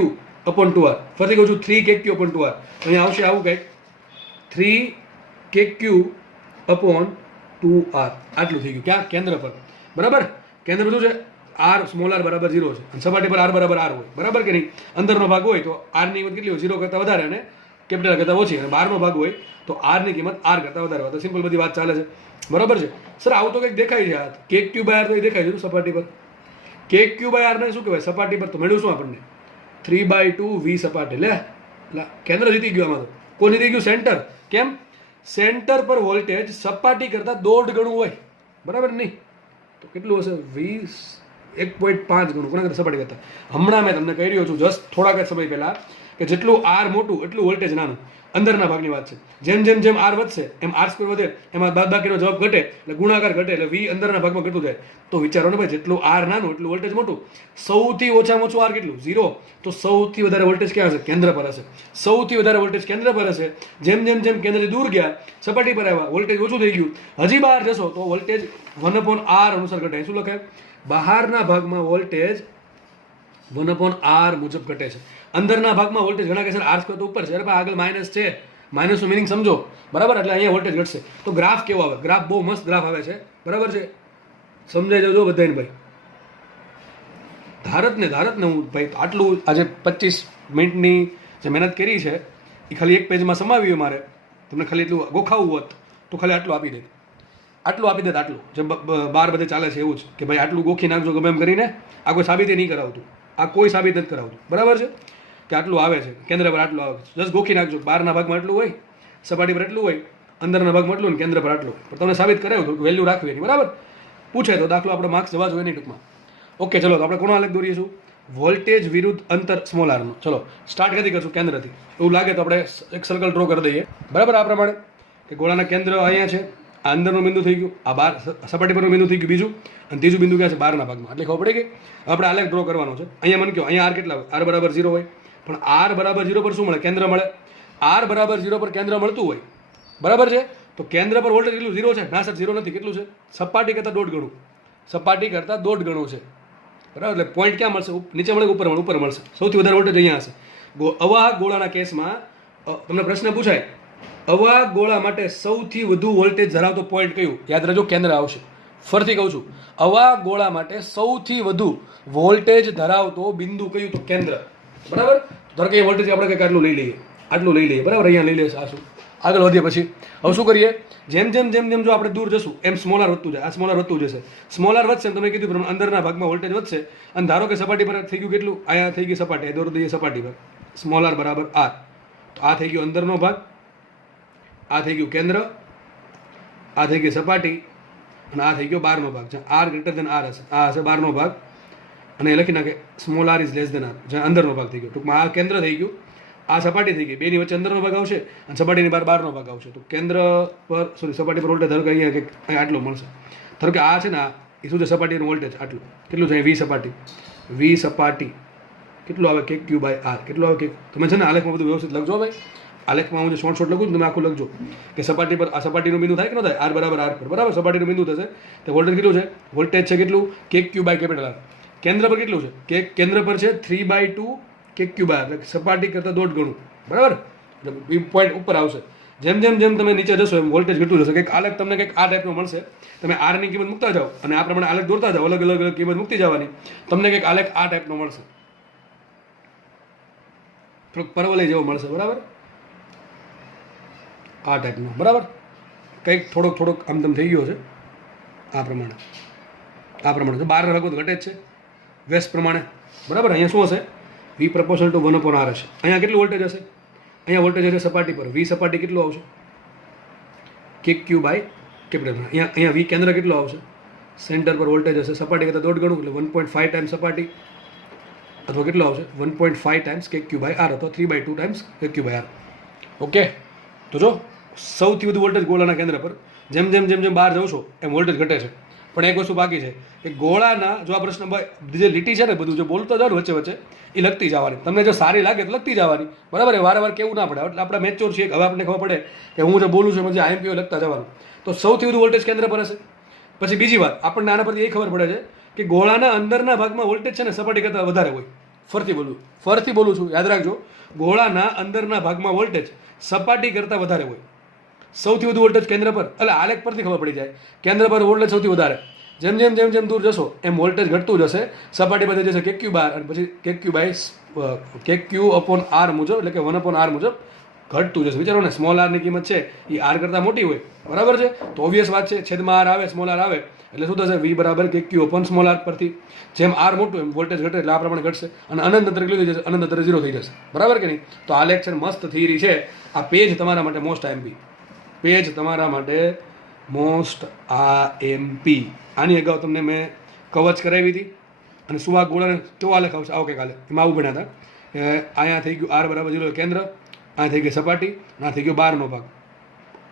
upon 2r. ફરીથી કહું છું 3kq upon 2r. અહીંયા આવશે આવું કંઈક 3kq upon 2r. આટલું થઈ ગયું ક્યાં, કેન્દ્ર પર, બરાબર. કેન્દ્ર શું છે, r સ્મોલ આર બરાબર 0 છે, અને સપાટી પર r બરાબર r હોય, બરાબર કે નહીં. અંદરનો ભાગ હોય તો r ની કિંમત કેટલી હોય, 0 કરતાં વધારે અને કેપિટલ કરતાં ઓછી, અને બહારનો ભાગ હોય તો r ની કિંમત r કરતાં વધારે હોય. તો સિમ્પલ બધી વાત ચાલે છે, બરાબર છે. સર આવું તો કંઈક દેખાય છે, kq બાય r તો એ દેખાય છે સપાટી પર. kq બાય r ને શું કહેવાય, સપાટી પર તો મળ્યું શું આપણને, 3/2 v સપાટી. લે કેન્દ્ર જીતી ગયું આમાં. તો કોણ જીતી ગયું, સેન્ટર. કેમ, સેન્ટર પર વોલ્ટેજ સપાટી કરતાં 1.5 ગણું હોય, બરાબર નહીં. તો કેટલું હશે, 1.5 ગણું કોના કરતાં, સપાટી કરતાં. હમણાં મેં તમને કહી રહ્યો છું જસ્ટ થોડાક સમય પહેલાં કે જેટલું આર મોટું એટલું વોલ્ટેજ નાનું. અંદરના ભાગની વાત છે. જેમ આર વધશે એમ r² વધે, એમાં બાદબાકીનો જવાબ ઘટે એટલે ગુણાકાર ઘટે, એટલે v અંદરના ભાગમાં ઘટતું જાય. તો વિચારો ને ભાઈ, જેટલું r નાનું એટલું વોલ્ટેજ મોટું. સૌથી ઓછામાં ઓછું r કેટલું, 0. તો સૌથી વધારે વોલ્ટેજ ક્યાં હશે, કેન્દ્ર પર હશે. સૌથી વધારે વોલ્ટેજ કેન્દ્ર પર હશે. જેમ કેન્દ્રથી દૂર ગયા, સપાટી પર આવ્યા, વોલ્ટેજ ઓછું થઈ ગયું. હજી બહાર જશો તો વોલ્ટેજ 1/r અનુસાર ઘટે. શું લખાય, બહારના ભાગમાં વોલ્ટેજ 1/r મુજબ ઘટે છે. અંદરના ભાગમાં વોલ્ટેજ ઘણા કહેશે r² તો ઉપર છે, અરે આગળ માઇનસ છે, માઇનસનું મિનિંગ સમજો, બરાબર. એટલે અહીંયા વોલ્ટેજ ઘટશે. તો ગ્રાફ કેવો આવે, ગ્રાફ બહુ મસ્ત ગ્રાફ આવે છે, બરાબર છે. સમજાઈ જજો બધાને ભાઈ. ધારત ને હું ભાઈ આટલું આજે 25 મિનિટની જે મહેનત કરી છે એ ખાલી એક પેજમાં સમાવ્યું મારે. તમને ખાલી એટલું ગોખાવું હોત તો ખાલી આટલું આપી દે, આટલું જે બાર બધે ચાલે છે એવું જ કે ભાઈ આટલું ગોખી નાખજો ગમે એમ કરીને. આ કોઈ સાબિતી નહીં કરાવતું, આ કોઈ સાબિત નથી કરાવતું, બરાબર છે, કે આટલું આવે છે, કેન્દ્ર પર આટલું આવે છે. જસ્ટ ગોખી નાખજો, બહારના ભાગમાં એટલું હોય, સપાટી પર એટલું હોય, અંદરના ભાગમાં એટલું ને કેન્દ્ર પર આટલું. પણ તમને સાબિત કરાવ્યું હતું વેલ્યુ રાખવી એની, બરાબર. પૂછે તો દાખલો આપણે માર્ક્સ જવા જોઈએ નહીં ટૂંકમાં. ઓકે, ચલો તો આપણે કોનો આલેખ દોરીશું, વોલ્ટેજ વિરુદ્ધ અંતર સ્મોલ આરનો. ચલો સ્ટાર્ટ ક્યાંથી કરશું, કેન્દ્રથી. એવું લાગે તો આપણે એક સર્કલ ડ્રો કરી દઈએ, બરાબર. આ પ્રમાણે કે ગોળાના કેન્દ્ર અહીંયા છે, આ અંદરનું બિંદુ થઈ ગયું, આ બહાર સપાટી પરનું બિંદુ થઈ ગયું બીજું, અને ત્રીજું બિંદુ ક્યાં છે બહારના ભાગમાં. એટલે ખબર પડી ગઈ. આપણે આલેખ ડ્રો કરવાનો છે. અહીંયા મને કહો અહીંયા આર કેટલા હોય? આર બરાબર 0 હોય. પણ આર બરાબર 0 પર શું મળે? કેન્દ્ર મળે. આર બરાબર 0 પર કેન્દ્ર મળતું હોય, બરાબર છે, તો કેન્દ્ર પર વોલ્ટેજ કેટલું? 0 છે? ના સર 0 નથી. કેટલું છે? સપાટી કરતાં 1.5 ગણું. સપાટી કરતાં 1.5 ગણું છે, બરાબર. એટલે પોઈન્ટ ક્યાં મળશે? નીચે મળે ઉપર મળે? ઉપર મળશે. સૌથી વધારે વોલ્ટેજ અહીંયા હશે. અવાહક ગોળાના કેસમાં તમને પ્રશ્ન પૂછાય, અવાહક ગોળા માટે સૌથી વધુ વોલ્ટેજ ધરાવતો પોઈન્ટ કયું? યાદ રાખજો, કેન્દ્ર આવશે. ફરીથી કહું છું, અવાહક ગોળા માટે સૌથી વધુ વોલ્ટેજ ધરાવતો બિંદુ કયું? તો કેન્દ્ર, બરાબર. ધારો કે વોલ્ટેજ આપણે કંઈક આટલું લઈ લઈએ, આટલું લઈ લઈએ, બરાબર. અહીંયા લઈ લઈએ. આ શું? આગળ વધીએ પછી હવે શું કરીએ? જેમ જેમ જેમ જેમ જો આપણે દૂર જશું એમ સ્મોલ આર વધતું જાય. આ સ્મોલ આર વધતું જશે. સ્મોલ આર વધશે, તમે કીધું પ્રમાણે અંદરના ભાગમાં વોલ્ટેજ વધશે. અને ધારો કે સપાટી પર થઈ ગયું કેટલું? અહીંયા થઈ ગઈ સપાટી, દોરી દઈએ સપાટી પર. સ્મોલ આર બરાબર આર. તો આ થઈ ગયો અંદરનો ભાગ, આ થઈ ગયું કેન્દ્ર, આ થઈ ગઈ સપાટી, અને આ થઈ ગયો બહારનો ભાગ. જ્યાં આર ગ્રેટર દેન આર હશે, આ હશે બહારનો ભાગ. અને એ લખી નાખે small R is less than R, જ્યાં અંદરનો ભાગ થઈ ગયો. ટૂંકમાં આ કેન્દ્ર થઈ ગયું, આ સપાટી થઈ ગઈ. બેની વચ્ચે અંદરનો ભાગ આવશે અને સપાટીની બહારનો ભાગ આવશે. તો કેન્દ્ર પર સપાટી પર વોલ્ટેજ ધારો કે અહીંયા આટલો મળશે. ધારો કે આ છે ને, એ શું છે? સપાટીનું વોલ્ટેજ આટલું. કેટલું છે? વી સપાટી. વી સપાટી કેટલું આવે? કે ક્યુ બાય આર. કેટલું આવે? કે તમે છે ને આલેખમાં બધું વ્યવસ્થિત લખજો ભાઈ. આલેખમાં હું જે શોર્ટ લખું તમે આખું લખજો કે સપાટી પર આ સપાટીનું બિંદુ થાય કે ન થાય? આર બરાબર આર પર, બરાબર. સપાટીનું બિંદુ થશે તો વોલ્ટેજ કેટલું છે? વોલ્ટેજ છે કેટલું? કે ક્યુ બાય કેપિટલ આર. કેન્દ્ર પર કેટલું છે? કે કેન્દ્ર પર છે 3/2 કે ક્યુ બાય આર, સપાટી કરતાં 1.5 ગણું, બરાબર. પોઈન્ટ ઉપર આવશે. જેમ જેમ જેમ તમે નીચે જશો એમ વોલ્ટેજ ઘટતું જશે. કંઈક આલેખ તમને કંઈક આ ટાઈપનો મળશે. તમે આરની કિંમત મૂકતા જાઓ અને આ પ્રમાણે આલેખ દોરતા જાઓ, અલગ અલગ અલગ કિંમત મૂકતી જવાની. તમને કંઈક આલેખ આ ટાઈપનો મળશે, થોડોક પરવલય જેવો મળશે, બરાબર. આ ટાઈપનો, બરાબર. કંઈક થોડોક થોડોક આમ તેમ થઈ ગયો છે. આ પ્રમાણે છે. બહારના ભાગમાં તો ઘટે જ છે વેસ્ટ પ્રમાણે, બરાબર. અહીંયા શું હશે? વી પ્રપોર્શનલ ટુ 1/r હશે. અહીંયા કેટલું વોલ્ટેજ હશે? અહીંયા વોલ્ટેજ હશે સપાટી પર. વી સપાટી કેટલું આવશે? K Q by capital. અહીંયા વી કેન્દ્ર કેટલું આવશે? સેન્ટર પર વોલ્ટેજ હશે સપાટી કરતાં 1.5 ગણું, એટલે 1.5 ટાઈમ્સ સપાટી, અથવા કેટલું આવશે? 1.5 ટાઈમ્સ કે ક્યુ બાય આર, અથવા 3/2 ટાઈમ્સ કે ક્યુ બાય આર. ઓકે. તો જો સૌથી વધુ વોલ્ટેજ ગોળાના કેન્દ્ર પર. જેમ જેમ જેમ જેમ બહાર જાઉં છો એમ વોલ્ટેજ ઘટે છે. પણ એક વસ્તુ બાકી છે કે ગોળાના, જો આ પ્રશ્ન જે લીટી છે ને, બધું જો બોલતો જાવ વચ્ચે વચ્ચે એ લખતી જવાની. તમને જો સારી લાગે તો લખતી જવાની, બરાબર. એ વારંવાર કેવું ના પડે. એટલે આપણે મેચ્યોર છીએ, હવે આપણને ખબર પડે કે હું જે બોલું છું એમાં આઈએમપીઓ લખતા જવાનું. તો સૌથી વધુ વોલ્ટેજ કેન્દ્ર પર હશે. પછી બીજી વાત આપણને આના પરથી એ ખબર પડે છે કે ગોળાના અંદરના ભાગમાં વોલ્ટેજ છે ને સપાટી કરતાં વધારે હોય. ફરતી બોલું છું, યાદ રાખજો. ગોળાના અંદરના ભાગમાં વોલ્ટેજ સપાટી કરતાં વધારે હોય. સૌથી વધુ વોલ્ટેજ કેન્દ્ર પર, એટલે આલેખ પરથી ખબર પડી જાય. કેન્દ્ર પર વોલ્ટેજ સૌથી વધારે. જેમ જેમ જેમ જેમ દૂર જશો એમ વોલ્ટેજ ઘટતું જશે. સપાટી પર જશે કે ક્યુ બાર, અને પછી કે ક્યુ બાય કે ક્યુ અપોન આર મુજબ, એટલે કે 1/r મુજબ ઘટતું જશે. વિચારો ને, સ્મોલ આરની કિંમત છે એ આર કરતાં મોટી હોય, બરાબર છે. તો ઓબ્વિયસ વાત છે, છેદમાં આર આવે, સ્મોલ આર આવે એટલે શું થશે? વી બરાબર કે ક્યુ અપોન સ્મોલ આર પરથી. જેમ આર મોટું એમ વોલ્ટેજ ઘટે એટલે આ પ્રમાણે ઘટશે. અને અનંત અંતરે કેટલું થઈ જશે? અનંત અંતરે 0 થઈ જશે, બરાબર કે નહીં? તો આ લેક્ચર મસ્ત થિયરી છે. આ પેજ તમારા માટે મોસ્ટ આઈએમપી પેજ, તમારા માટે મોસ્ટ આઈએમપી. આની અગાઉ તમને મેં કવચ કરાવી હતી અને સુવાહક ગોળાને કેવો આલેખ આવશે? આવો કે કાલે એમાં આવું ભણ્યા હતા. અહીંયા થઈ ગયું આર બરાબર 0 કેન્દ્ર, આ થઈ ગઈ સપાટી, આ થઈ ગયો બહારનો ભાગ,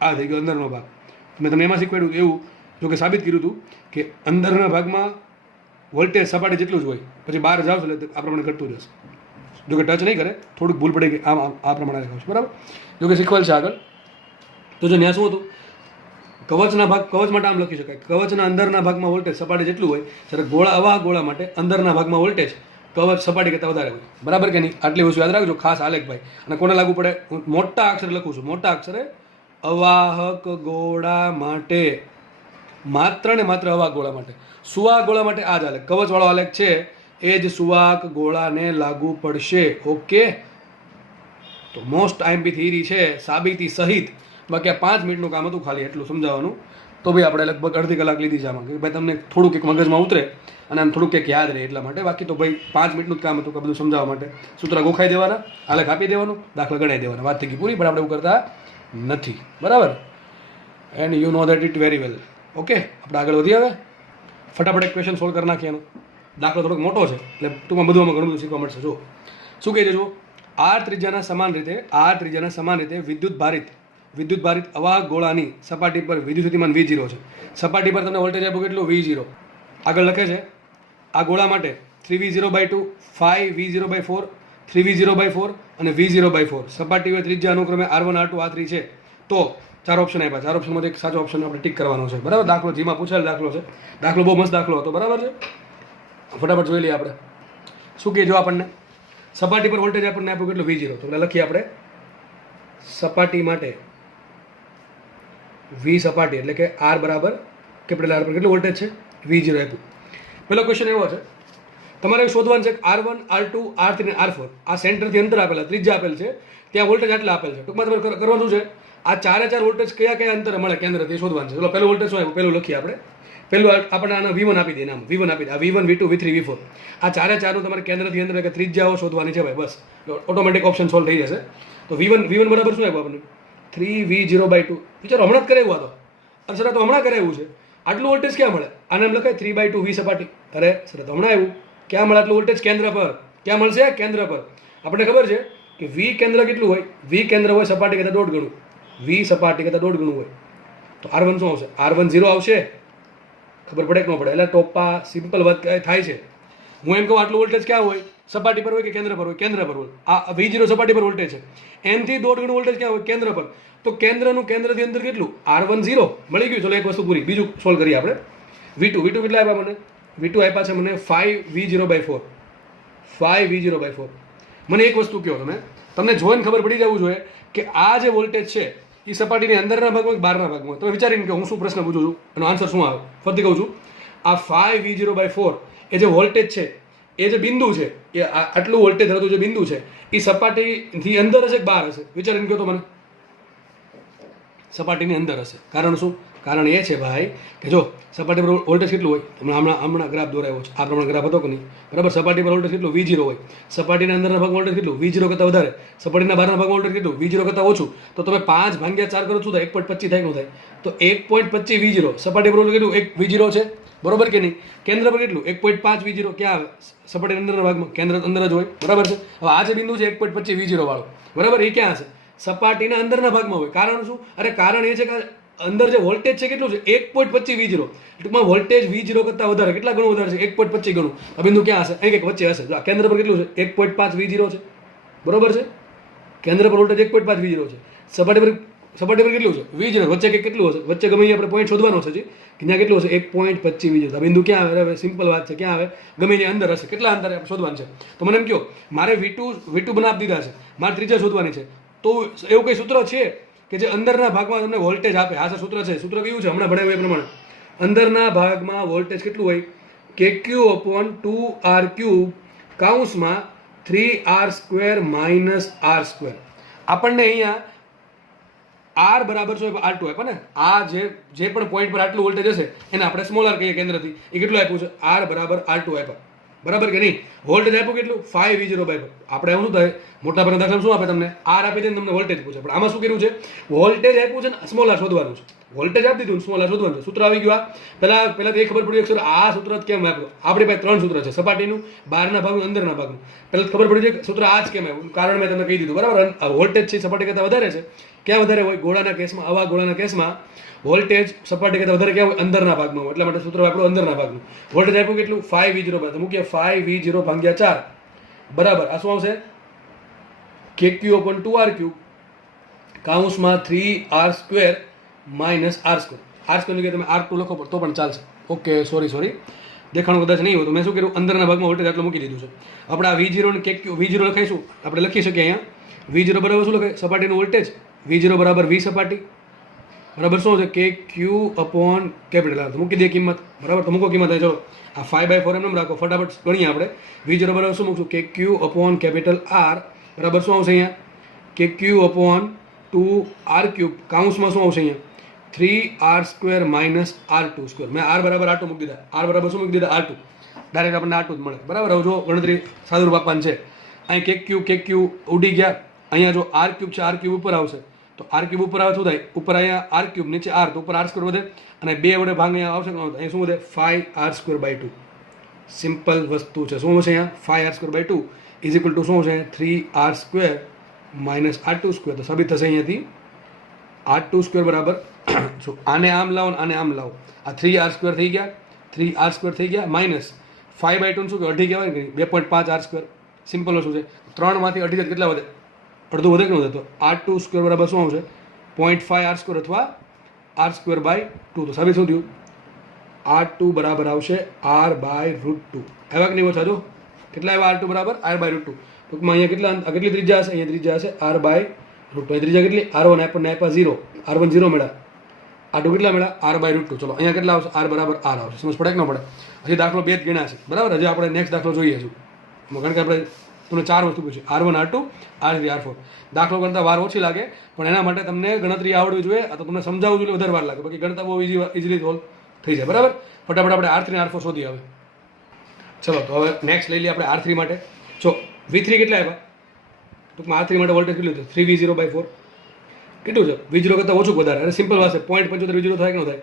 આ થઈ ગયો અંદરનો ભાગ. મેં તમને એમાં શીખવાડ્યું એવું, જો કે સાબિત કર્યું હતું કે અંદરના ભાગમાં વોલ્ટેજ સપાટી જેટલું જ હોય, પછી બહાર જાવ છો એટલે આ પ્રમાણે ઘટતું જશે. જો કે ટચ નહીં કરે, થોડુંક ભૂલ પડી ગઈ, આમ આ પ્રમાણે આવશે, બરાબર. જો કે શીખવાલ છે આગળ. તો જો ત્યાં શું હતું? કવચના ભાગ, કવચ માટે આમ લખી શકાય, કવચના અંદરના ભાગમાં વોલ્ટેજ સપાટી જેટલું હોય, ત્યારે ગોળા, અવાહક ગોળા માટે અંદરના ભાગમાં વોલ્ટેજ કવચ સપાટી કરતાં વધારે હોય, બરાબર કે નહીં? આટલી વસ્તુ યાદ રાખજો, ખાસ આલેખ ભાઈ. અને કોને લાગુ પડે? હું મોટા અક્ષરે લખું છું, મોટા અક્ષરે. અવાહક ગોળા માટે, માત્ર ને માત્ર અવાહક ગોળા માટે. સુવાહક ગોળા માટે આ જ આલેખ, કવચવાળો આલેખ છે એ જ સુવાહક ગોળાને લાગુ પડશે. ઓકે. તો મોસ્ટ આઈએમપી થિયરી છે, સાબિતી સહિત. બાકી આ 5 મિનિટનું કામ હતું ખાલી એટલું સમજાવવાનું. તો ભાઈ આપણે લગભગ અડધી કલાક લીધી છે આમાં, કે ભાઈ તમને થોડુંક એક મગજમાં ઉતરે અને આમ થોડુંક એક યાદ રહે એટલા માટે. બાકી તો ભાઈ 5 મિનિટનું જ કામ હતું કે બધું સમજાવવા માટે. સૂત્ર ગોખાઈ દેવાના, આલેખ આપી દેવાનું, દાખલા ગણાઈ દેવાના, વાત થઈ ગઈ પૂરી. પણ આપણે એવું કરતા નથી, બરાબર. And you know that it very well. Okay, આપણે આગળ વધીએ. હવે ફટાફટ એક ક્વેશ્ચન સોલ્વ કરી નાખીએ. એનો દાખલો થોડોક મોટો છે એટલે ટૂંકમાં બધું આમાં ઘણું બધું શીખવા મળશે. જો શું કહે છે, જો આર ત્રિજ્યાના સમાન રીતે વિદ્યુત ભારિત વિદ્યુત ભારિત અવાહક ગોળાની સપાટી પર વિદ્યુત સ્થિતિમાન V0 છે. સપાટી પર તમને વોલ્ટેજ આપ્યું કેટલું V0. આગળ લખે છે આ ગોળા માટે 3V0/2, 5V0/4, 3V0/4 અને V0/4 સપાટીઓ ત્રિજ્યા અનુક્રમે R1, R2, R3 છે. તો 4 ઓપ્શન આપ્યા. 4 ઓપ્શનમાંથી એક સાચો ઓપ્શન આપણે ટીક કરવાનો છે. બરાબર. દાખલો જેમાં પૂછેલ દાખલો છે. દાખલો બહુ મસ્ત દાખલો હતો. બરાબર છે. ફટાફટ જોઈ લઈએ આપણે શું કહેજો આપણને. સપાટી પર વોલ્ટેજ આપણને આપ્યું કેટલું V0. તો લખીએ આપણે સપાટી માટે V સપાટી એટલે કે R બરાબર કેપિટલ R પર કેટલું વોલ્ટેજ છે V0 આપ્યું. પહેલો ક્વેશ્ચન એવો છે તમારે શોધવાનું છે R1, R2, R3 અને R4 આ સેન્ટરથી અંતર આપેલા ત્રિજ્યા આપેલ છે ત્યાં વોલ્ટેજ આટલા આપેલ છે. ટૂંકમાં તમારે કરવાનું શું છે આ ચારે ચાર વોલ્ટેજ કયા કયા અંતરે મળે કેન્દ્રથી શોધવાનું છે. ચલો પહેલું વોલ્ટેજ શું આવ્યું પહેલું લખીએ આપણે. પહેલું આપણે આના V1 આપી દઈએ નામ V1 આપી દે. આ V1, V2, V3, V4 આ ચારે ચારનું તમારે કેન્દ્રથી અંતર કે ત્રિજ્યાઓ શોધવાની છે ભાઈ. બસ ઓટોમેટિક ઓપ્શન સોલ્વ થઈ જશે. તો V1 બરાબર શું આવ્યું આપણને 3V0/2. વિચારો હમણાં જ કરાવ્યું આ તો. અને સર તો હમણાં કરાવ્યું છે. આટલું વોલ્ટેજ ક્યાં મળે આને એમ લખાય 3/2 V સપાટી. અરે સર તો હમણાં આવ્યું ક્યાં મળે આટલું વોલ્ટેજ કેન્દ્ર પર. ક્યાં મળશે કેન્દ્ર પર. આપણને ખબર છે કે V કેન્દ્ર કેટલું હોય V કેન્દ્ર હોય સપાટી કરતાં 1.5 ગણું. V સપાટી કરતાં 1.5 ગણું હોય તો R1 શું આવશે R1 0 આવશે. ખબર પડે કે ન પડે એટલે ટોપા સિમ્પલ વાત થાય છે. હું એમ કહું આટલું વોલ્ટેજ ક્યાં હોય સપાટી પર હોય કે કેન્દ્ર પર હોય કેન્દ્ર પર હોય. આ V0 સપાટી પર વોલ્ટેજ છે. એનથી 1.5 ગણું વોલ્ટેજ ક્યાં હોય કેન્દ્ર પર. તો કેન્દ્રનું કેન્દ્રથી અંદર કેટલું R1 0 મળી ગયું. ચલો એક વસ્તુ પૂરી. બીજું સોલ્વ કરીએ આપણે. V2 કેટલા આપ્યા મને V2 આપ્યા છે મને 5V0/4 5V0/4. મને એક વસ્તુ કહો તમને જોઈને ખબર પડી જવું જોઈએ કે આ જે વોલ્ટેજ છે એ સપાટીની અંદરના ભાગમાં બહારના ભાગમાં. તમે વિચારીને કે હું શું પ્રશ્ન પૂછું છું એનો આન્સર શું આવે. ફરીથી કહું છું આ 5V0/4 એ જે વોલ્ટેજ છે એ જે બિંદુ છે એ આટલું વોલ્ટેજ ધરાવતું જે બિંદુ છે એ સપાટીથી અંદર હશે કે બહાર હશે. વિચારીને કહો તો મને. સપાટીની અંદર હશે. કારણ શું કારણ એ છે ભાઈ કે જો સપાટી પર વોલ્ટેજ કેટલું હોય હમણાં ગ્રાફ દોરાયો છે આ પ્રમાણે ગ્રાફ હતો કે નહીં બરાબર. સપાટી પર વોલ્ટેજ કેટલું V0 હોય. સપાટીના અંદરના ભાગમાં વોલ્ટેજ કેટલું V0 કરતાં વધારે. સપાટીના બહારના ભાગમાં વોલ્ટેજ કેટલું V0 કરતાં ઓછું. તો તમે 5/4 કરો છો તો 1.25 થાય ન થાય. તો 1.25 V0 સપાટી પર વોલ્ટેજ કેટલું 1 V0 છે બરોબર કે નહીં. કેન્દ્ર પર કેટલું 1.5 V0 ક્યાં આવે સપાટીના અંદરના ભાગમાં કેન્દ્ર અંદર જ હોય બરાબર છે. હવે આ જે બિંદુ છે 1.25 V0 વાળો બરાબર એ ક્યાં હશે સપાટીના અંદરના ભાગમાં હોય. કારણ શું અરે કારણ એ છે કે અંદર જે વોલ્ટેજ છે કેટલું છે 1.25 V0. ટૂંકમાં વોલ્ટેજ V0 કરતાં વધારે કેટલા ગણું વધારે છે 1.25 ગણું. આ બિંદુ ક્યાં હશે અહીં કંઈક વચ્ચે હશે. જો કેન્દ્ર પર કેટલું છે 1.5 V0 છે બરોબર છે. કેન્દ્ર પર વોલ્ટેજ 1.5 V0 છે. સપાટી પર કેટલું છે V0 વચ્ચે કે કેટલું હશે વચ્ચે ગમે આપણે પોઈન્ટ શોધવાનો છે કે ત્યાં કેટલું હશે 1.25 V0. આ બિંદુ ક્યાં આવે સિમ્પલ વાત છે ક્યાં આવે ગમે એની અંદર હશે. કેટલા અંતરે શોધવાનું છે તો મને એમ કહો મારે V2 બનાવી દીધા છે મારે ત્રિજ્યા શોધવાની છે. તો એવું કંઈ સૂત્ર છે કે જે અંદરના ભાગમાં તમને વોલ્ટેજ આપે. આ સૂત્ર છે. સૂત્ર કયું છે હમણાં ભણાવ્યું એ પ્રમાણે અંદરના ભાગમાં વોલ્ટેજ કેટલું હોય KQ/2R³ કૌંસમાં 3R² - R². આપણને અહીંયા R બરાબર શું R2 આપ્યા ને. આ જે પણ પોઈન્ટ પર આટલું વોલ્ટેજ હશે એને આપણે સ્મોલ r કહીએ કેન્દ્રથી. એ કેટલું આપ્યું છે R બરાબર R2 આપ્યા બરાબર કે નહીં. વોલ્ટેજ આપ્યું કેટલું 5V0/4. આપણે એવું શું થાય મોટા ભાગના દાખલા શું આપે તમને R આપી દે તમને વોલ્ટેજ પૂછે. પણ આમાં શું કર્યું છે વોલ્ટેજ આપ્યું છે ને સ્મોલ r શોધવાનું છે. વોલ્ટેજ આપી દીધું સ્મોલ r શોધવાનું છે. સૂત્ર આવી ગયું. આ પહેલા એ ખબર પડી કે સર આ સૂત્ર કેમ આપ્યું. આપણી પાસે 3 સૂત્ર છે સપાટીનું બહારના ભાગનું અંદરના ભાગનું. પહેલા ખબર પડી છે કે સૂત્ર આ જ કેમ આવ્યું કારણ મેં તમને કહી દીધું બરાબર. વોલ્ટેજ છે સપાટી કરતાં વધારે છે ક્યાં વધારે હોય ગોળાના કેસમાં. આવા ગોળાના કેસમાં વોલ્ટેજ સપાટી કરતાં વધારે ક્યાં હોય અંદરના ભાગમાં હોય. એટલા માટે સૂત્ર આપણું અંદરના ભાગનું. વોલ્ટેજ આપ્યું કેટલું 5V0/4 મૂકીએ 5V0/4 બરાબર. આ શું આવશે KQ/2R³ કૌંસમાં 3R² - R². R² ની તમે R2 લખો તો પણ ચાલશે. ઓકે સોરી દેખાણું કદાચ નહીં હોય તો મેં શું કર્યું અંદરના ભાગમાં વોલ્ટેજ આટલું મૂકી દીધું છે. આપણે આ V0 ને KQ V0 લખાઈશું આપણે લખી શકીએ અહીંયા V0 બરાબર શું લખાય સપાટીનું વોલ્ટેજ V0 બરાબર V સપાટી બરાબર શું છે KQ/કેપિટલ R. મૂકી દે કિંમત બરાબર. તો મૂકો કિંમત ચલો આ 5/4 એમ રાખો ફટાફટ ગણીએ આપણે. V0 બરાબર શું મૂકશું KQ/કેપિટલ R બરાબર શું આવશે અહીંયા KQ/2R³ કૌંસમાં શું આવશે અહીંયા 3R² - R². મેં R બરાબર R2 મૂકી દીધા. R બરાબર શું મૂકી દીધા R2. ડાયરેક્ટ આપણને R2 જ મળે બરાબર. હવે જો ગણતરી સાદુરૂપ આપવાનું છે. અહીં KQ ઉડી ગયા. અહીંયા જો R³ છે R³ ઉપર આવશે તો R³ ઉપર આવે શું થાય ઉપર અહીંયા R³ નીચે R તો ઉપર R² વધે અને 2 વડે ભાગ અહીંયા આવશે અહીંયા શું વધે 5R²/2. સિમ્પલ વસ્તુ છે. શું છે અહીંયા 5R²/2 = શું છે 3R² - R². તો સાબિત થશે અહીંયાથી r2 બરાબર જો આને આમ લાવો ને આને આમ લાવો, આ 3r² થઈ ગયા, 3r² થઈ ગયા, માઇનસ 5/2 શું કે અઢી કહેવાય ને 2.5r². સિમ્પલ વસ્તુ છે. 3માંથી અઢી કેટલા વધે? અડધું વધે કે ન વધે? તો r2² બરાબર શું આવશે? 0.5r² અથવા r²/2. તો સાબિત શું થયું? r2 બરાબર આવશે r/√2. આવ્યા કે નહીં ઓછા? જો કેટલા આવ્યા? r2 બરાબર r/√2. ટૂંકમાં અહીંયા કેટલી ત્રિજ્યા હશે? અહીંયા ત્રિજ્યા હશે r/√2. અહીં ત્રિજ્યા કેટલી? r1 આપણને આપ્યા 0, r1 0 મળ્યા, r2 કેટલા મળ્યા? r/√2. ચલો અહીંયા કેટલા આવશે? r બરાબર r આવશે. સમજ પડે કે ન પડે? હજી દાખલો 2 જ ગણ્યા છે, બરાબર. હજી આપણે નેક્સ્ટ દાખલો જોઈએ છું, કારણ કે આપણે તમને 4 વસ્તુ પૂછી, r1 r2 r3 r4. દાખલો ગણતા વાર ઓછી લાગે, પણ એના માટે તમને ગણતરી આવડવી જોઈએ. આ તો તમને સમજાવવું જોઈએ, વધારે વાર લાગે. બાકી ગણતા બહુ ઇઝીલી સોલ્વ થઈ જાય, બરાબર. ફટાફટ આપણે r3 અને r4 શોધી આવે. ચલો તો હવે નેક્સ્ટ લઈ લઈએ આપણે r3 માટે. જો v3 કેટલા આવ્યા? ટૂંકમાં r3 માટે વોલ્ટેજ કેટલું છે? 3v0/4. કેટલું છે? v0 કરતાં ઓછું વધારે. અને સિમ્પલ વાત છે, 0.75 v0 થાય કે ન થાય?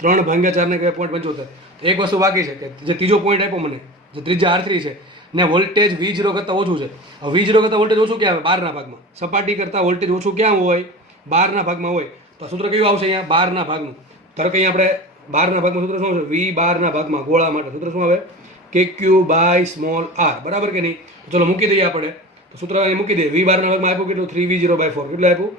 3/4 ને કહેવાય 0.75. એક વસ્તુ બાકી છે કે જે ત્રીજો પોઈન્ટ આપ્યો મને, જે ત્રીજા r3 છે ને વોલ્ટેજ v0 કરતાં ઓછું છે. હવે v0 કરતાં વોલ્ટેજ ઓછું ક્યાં આવે? બહારના ભાગમાં. સપાટી કરતાં વોલ્ટેજ ઓછું ક્યાં હોય? બહારના ભાગમાં હોય. તો સૂત્ર કયું આવશે અહીંયા? બહારના ભાગનું. ધારો કે અહીંયા આપણે બહારના ભાગમાં સૂત્ર શું આવશે? v બહારના ભાગમાં ગોળા માટે સૂત્ર શું આવે? kq/r. બરાબર કે નહીં? તો ચલો મૂકી દઈએ આપણે. તો સૂત્ર અહીં મૂકી દઈએ. v બહારના ભાગમાં આપ્યું કેટલું? 3v0/4. કેટલું આપ્યું?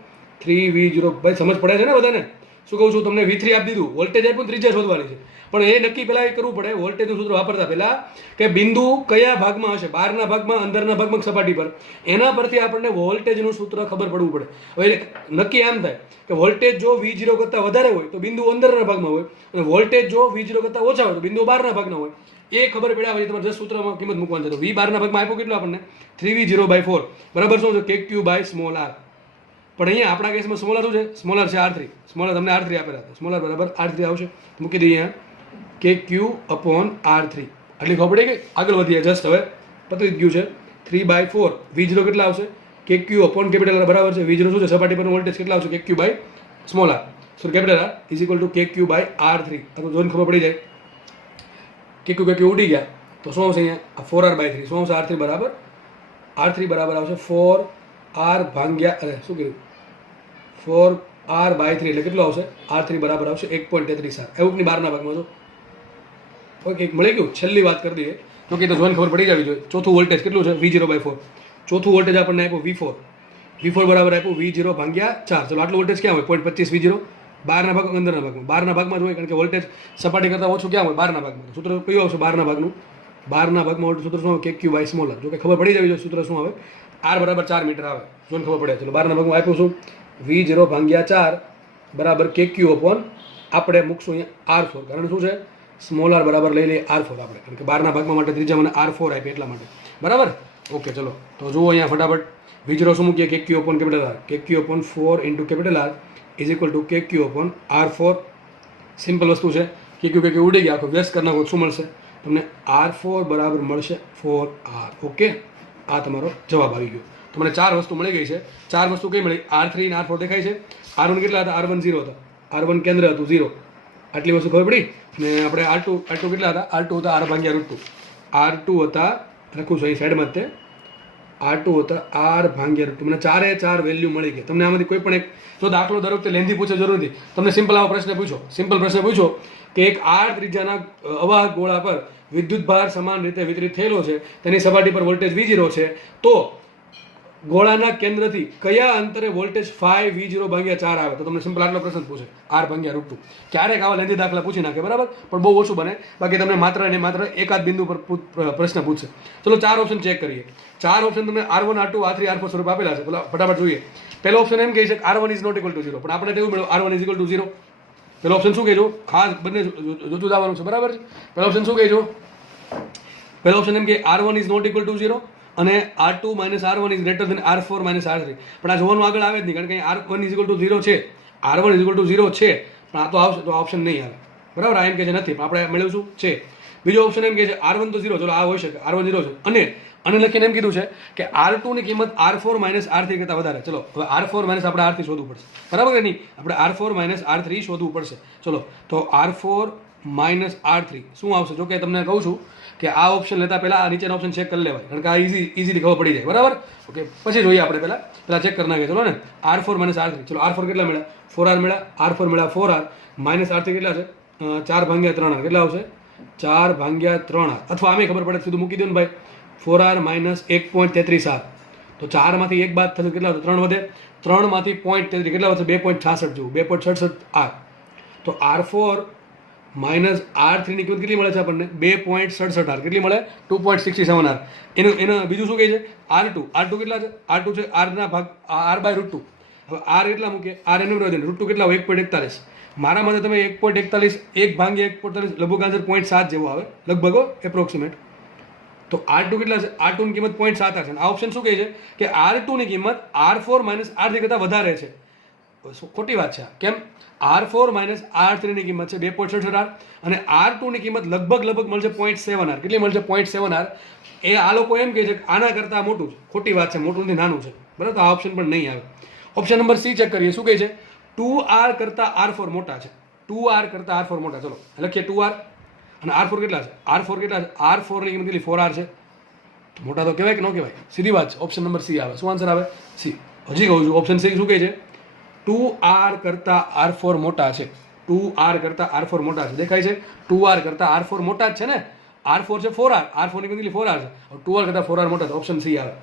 3v0. ભાઈ સમજ પડે છે ને બધાને? શું કહું છું તમને? v3 આપી દીધું, વોલ્ટેજ આપ્યું, ત્રિજ્યા શોધવાની છે. પણ એ નક્કી પહેલાં એ કરવું પડે, વોલ્ટેજનું સૂત્ર વાપરતા પહેલાં, કે બિંદુ કયા ભાગમાં હશે, બહારના ભાગમાં, અંદરના ભાગમાં, સપાટી પર. એના પરથી આપણને વોલ્ટેજનું સૂત્ર ખબર પડવું પડે. હવે નક્કી આમ થાય કે વોલ્ટેજ જો v0 કરતાં વધારે હોય તો બિંદુ અંદરના ભાગમાં હોય, અને વોલ્ટેજ જો v0 કરતાં ઓછા હોય તો બિંદુ બહારના ભાગના હોય. એ ખબર પડ્યા પછી તમારે 10 સૂત્રમાં કિંમત મૂકવાની છે. તો v બહારના ભાગમાં આપ્યું કેટલું આપણને? 3v0/4 બરાબર શું છે? kq/r. પણ અહીંયા આપણા કેસમાં સ્મોલર શું છે? સ્મોલર છે r3. સ્મોલર તમને r3 આપેલા હતા. સ્મોલર બરાબર r3 આવશે. મૂકી દઈએ અહીંયા kq/r3. આટલી ખબર પડી કે આગળ વધીએ જસ્ટ. હવે પતરી જ ગયું છે. 3/4 v0 કેટલા આવશે? kq/R બરાબર છે. v0 શું છે? સપાટી પરનું વોલ્ટેજ કેટલા આવશે? kq/r. So capital r is equal to kq/r3. આ તો જોઈને ખબર પડી જાય. kq ઉડી ગયા તો શું આવશે અહીંયા? 4r/3. શું આવશે? r3 બરાબર r3 બરાબર આવશે 4r ભાગ્યા, અરે શું કીધું? 4r/3 એટલે કેટલું આવશે? r3 બરાબર આવશે 1.33r. એવું કે નહીં? બહારના ભાગમાં જો ઓકે મળી ગયું. છેલ્લી વાત કરી દઈએ, તો કે તો જોઈને ખબર પડી જવી જોઈએ. ચોથું વોલ્ટેજ કેટલું છે? v0/4. ચોથું વોલ્ટેજ આપણને આપ્યું v4. v4 બરાબર આપ્યું v0/4. ચલો આટલું વોલ્ટેજ ક્યાં હોય? 0.25 v0. બહારના ભાગમાં, અંદરના ભાગમાં. બહારના ભાગમાં જ હોય, કારણ કે વોલ્ટેજ સપાટી કરતાં ઓછું ક્યાં હોય? બહારના ભાગમાં. સૂત્ર કયું આવશે બહારના ભાગનું? બહારના ભાગમાં વોલ્ટેજ સૂત્ર શું આવે? kq/smaller. જો કે ખબર પડી જવી જોઈએ સૂત્ર શું આવે? r બરાબર 4 મીટર આવે. જોઈને ખબર પડે. ચલો બહારના ભાગમાં આપ્યું શું? v0/4 બરાબર kq/ આપણે મૂકશું અહીંયા r4. કારણ શું છે? સ્મોલર બરાબર લઈ લઈએ r4 આપણે, કારણ કે બહારના ભાગમાં માટે ત્રીજા મને r4 આપી એટલા માટે. બરાબર? ઓકે ચલો તો જુઓ અહીંયા ફટાફટ. v0 શું મૂકીએ? kq/R. kq/4 into capital R is equal to kq/r4. Simple વસ્તુ છે. kq ઉડી ગયા, આખો વ્યસ્ત કરી નાખો, શું મળશે તમને? r4 બરાબર મળશે 4r. ઓકે, આ તમારો જવાબ આવી ગયો. તમને 4 વસ્તુ મળી ગઈ છે. 4 વસ્તુ કઈ મળી? r3 અને r4 દેખાય છે. r1 કેટલા હતા? r1 0 હતા. r1 કેન્દ્ર હતું 0. આટલી વસ્તુ ખબર પડી. ને આપણે r2 કેટલા હતા? r2 હતા r/√2. r2 હતા, લખું છું અહીં સાઈડમાં જ તે, r2 હતા r/√2. મને 4 વેલ્યુ મળી ગઈ. તમને આમાંથી કોઈ પણ એક, જો દાખલો દર વખતે લેન્ધી પૂછે જરૂર નથી, તમને સિમ્પલ આવો પ્રશ્ન પૂછો, સિમ્પલ પ્રશ્ન પૂછો કે એક r ત્રિજ્યાના અવાહક ગોળા પર વિદ્યુત ભાર સમાન રીતે વિતરિત થયેલો છે, તેની સપાટી પર વોલ્ટેજ v0 છે, તો ગોળાના કેન્દ્રથી કયા અંતરે વોલ્ટેજ 5v0/4 આવે? તો તમને સિમ્પલ આટલો પ્રશ્ન પૂછે, r/√2. ક્યારેક આવા લેન્ધી દાખલા પૂછી નાખે, બરાબર, પણ બહુ ઓછું બને. બાકી તમને માત્ર ને માત્ર એકાદ બિંદુ પર પ્રશ્ન પૂછશે. ચલો 4 ઓપ્શન ચેક કરીએ. 4 ઓપ્શન તમને r1 r2 r3 r4 સ્વરૂપ આપેલા છે. પેલા ફટાફટ જોઈએ. પહેલો ઓપ્શન એમ કહે છે કે r1 is not equal to 0, પણ આપણે એવું મળ્યું r1 ઇઝ ઇક્વલ ટુ 0. પેલો ઓપ્શન શું કહેજો? ખાસ બંને જોતું જવાનું છે, બરાબર છે. પહેલો ઓપ્શન શું કહેજો? પહેલો ઓપ્શન એમ કે r1 is not equal to 0 અને r2 minus r1 is greater than r4 minus r3. પણ આ જોવાનું આગળ આવે જ નહીં, કારણ કે r1 ઇઝ ઇક્વલ ટુ 0 છે, r1 ઇઝ ઇક્વલ ટુ 0 છે, પણ આ તો આવશે તો ઓપ્શન નહીં આવે, બરાબર. આ એમ કે છે નથી, પણ આપણે મેળવ્યું શું છે. બીજો ઓપ્શન એમ કે છે r1 તો 0, ચલો આ હોઈ શકે, r1 0 છે, અને લખીને એમ કીધું છે કે r2 ની કિંમત r4 માઇનસ r3 કરતાં વધારે. ચલો હવે r4 માઇનસ આપણે r3 શોધવું પડશે, બરાબર કે નહીં? આપણે r4 માઇનસ r3 શોધવું પડશે. ચલો તો r4 માઇનસ R3 શું આવશે? જો કે તમને કહું છું કે આ ઓપ્શન લેતા પહેલાં આ નીચેના ઓપ્શન ચેક કરી લેવાય, કારણ કે આ ઇઝીલી ખબર પડી જાય, બરાબર? ઓકે, પછી જોઈએ આપણે પહેલાં ચેક કરી નાખીએ. ચલો ને, R4 માઇનસ R3. ચલો R4 કેટલા મળ્યા? 4R મળ્યા. R4 મળ્યા 4R માઇનસ R3 કેટલા છે? 4/3R. કેટલા આવશે? 4/3R. અથવા આમે ખબર પડે સીધું મૂકી દો ને ભાઈ, 4R માઇનસ 1.33R. તો 4માંથી 1 બાદ થશે કેટલા? 3 વધે. 3માંથી 0.33 કેટલા વધશે? 2.66 જેવું, 2.67R. તો R4 માઇનસ R3 ની કિંમત કેટલી મળે છે આપણને? 2.67R. કેટલી મળે? 2.67R. એનું બીજું શું કહે છે? R2 કેટલા છે? R2 છે R ના ભાગ R/√2. હવે R કેટલા મૂકીએ? R એનું √2 કેટલા હોય? 1.41. મારા માટે તમે 1.41 1/1.41 લગભગ આન્સર 0.7 જેવો આવે, લગભગ એપ્રોક્સિમેટ. તો R2 કેટલા છે? R2 ની કિંમત 0.7 છે. આ ઓપ્શન શું કહે છે કે R2 ની કિંમત R4 માઇનસ R3 કરતાં વધારે છે. ખોટી વાત છે. કેમ? R4 માઇનસ R3 ની કિંમત છે 2.67R અને R2 ની કિંમત લગભગ મળશે 0.7R. કેટલી મળશે? 0.7R. એ આ લોકો એમ કહે છે કે આના કરતાં મોટું છે. ખોટી વાત છે, મોટું નથી, નાનું છે, બરાબર? તો આ ઓપ્શન પણ નહીં આવે. ઓપ્શન નંબર C ચેક કરીએ. શું કહે છે? 2R કરતાં R4 મોટા છે. 2R કરતાં R4 મોટા. ચલો લખીએ 2R અને R4 કેટલા છે? R4 કેટલા છે? R4 ની કિંમત કેટલી? 4R છે. મોટા તો કહેવાય કે ન કહેવાય? સીધી વાત છે. ઓપ્શન નંબર C આવે. શું આન્સર આવે? C. હજી કહું છું, ઓપ્શન C શું કહે છે? 2R કરતાં R4 મોટા છે. 2R કરતાં R4 મોટા છે. દેખાય છે? 2R કરતાં R4 મોટા જ છે ને. R4 છે 4R. R4 ની કેટલી? 4R છે. 2R કરતાં 4R મોટા છે. ઓપ્શન C આવે.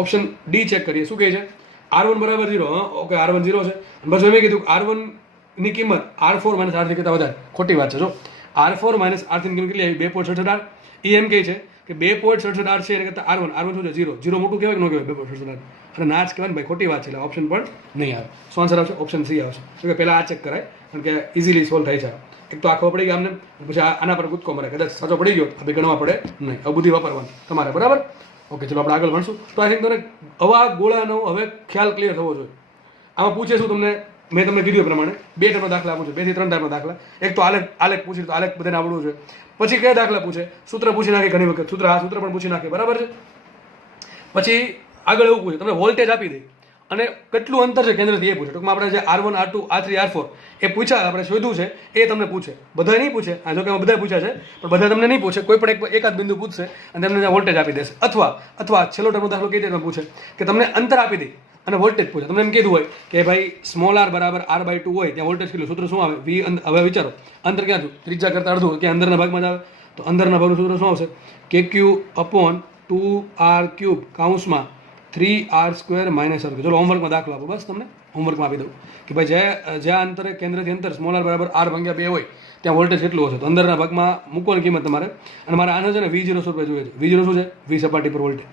ઓપ્શન D ચેક કરીએ. શું કહે છે? R1 બરાબર 0. ઓકે, R1 0 છે. બસ મેં કીધું R1 ની કિંમત R4 માઇનસ R3 કરતાં વધારે. ખોટી વાત છે. જો R4 માઇનસ R3 ની કિંમત કેટલી આવી? 2.67R. એ એમ કહે છે કે 2.67R છે એને કરતાં R1 શું છે? 0 મોટું કહેવાય કે ન કહેવાય? 2.67R અને ના જ કહેવાય ને ભાઈ, ખોટી વાત છે. એટલે ઓપ્શન પણ નહીં આવે. શું આન્સર આવશે? ઓપ્શન C આવશે. તો કે પહેલાં આ ચેક કરાય, કારણ કે ઇઝીલી સોલ્વ થાય છે. એક તો આ ખબર પડી ગઈ આમને, પછી આના પર કૂદકો મારે, કદાચ સાચો પડી ગયો આપણે ગણવા પડે નહીં. આ બુદ્ધિ વાપરવાની તમારે, બરાબર? ઓકે, ચલો આપણે આગળ ભણશું. તો આઈ થિંક તમને આવા ગોળાનો હવે ખ્યાલ ક્લિયર થવો જોઈએ. આમાં પૂછે શું તમને? મેં તમને કીધું એ પ્રમાણે 2 ટાઈપના દાખલા પૂછે, 2 થી 3 ટાઈપના દાખલા. એક તો આલેખ પૂછી, તો આલેખ બધાને આવડવું છે. પછી કયા દાખલા પૂછે? સૂત્ર પૂછી નાખે ઘણી વખત, સૂત્ર પણ પૂછી નાખે, બરાબર છે? પછી આગળ એવું પૂછે તમને વોલ્ટેજ આપી દે અને કેટલું અંતર છે કેન્દ્રથી એ પૂછે. ટૂંકમાં આપણે જે R1 R2 R3 R4 એ પૂછ્યા, આપણે શોધ્યું છે એ તમને પૂછે. બધા નહીં પૂછે, જો કે બધા પૂછ્યા છે, પણ બધા તમને નહીં પૂછે. કોઈ પણ એકાદ બિંદુ પૂછશે અને તમને વોલ્ટેજ આપી દેશે. અથવા છેલ્લો ટર્મનો દાખલો કઈ રીતે પૂછે કે તમને અંતર આપી દે અને વોલ્ટેજ પૂછે. તમને એમ કીધું હોય કે ભાઈ સ્મોલ r બરાબર R/2 હોય, ત્યાં વોલ્ટેજ કેટલું? સૂત્ર શું આવે? V. હવે વિચારો, અંતર ક્યાં છું? ત્રિજ્યા કરતાં અડધું, કે અંદરના ભાગમાં જ આવે. તો અંદરના ભાગનું સૂત્ર શું આવશે? KQ/2R³ કૌંસમાં 3R² માઇનસ R². ચલો હોમવર્કમાં દાખલો આપો, બસ તમને હોમવર્કમાં આપી દઉં કે ભાઈ જ્યાં અંતરે કેન્દ્રથી અંતર સ્મોલ r બરાબર R/2 હોય ત્યાં વોલ્ટેજ કેટલું હશે? તો અંદરના ભાગમાં મૂકવાની કિંમત તમારે. અને મારે આન્સર છે ને V0 100 જોઈએ છે. V0 શું છે? V સપાટી પર વોલ્ટેજ.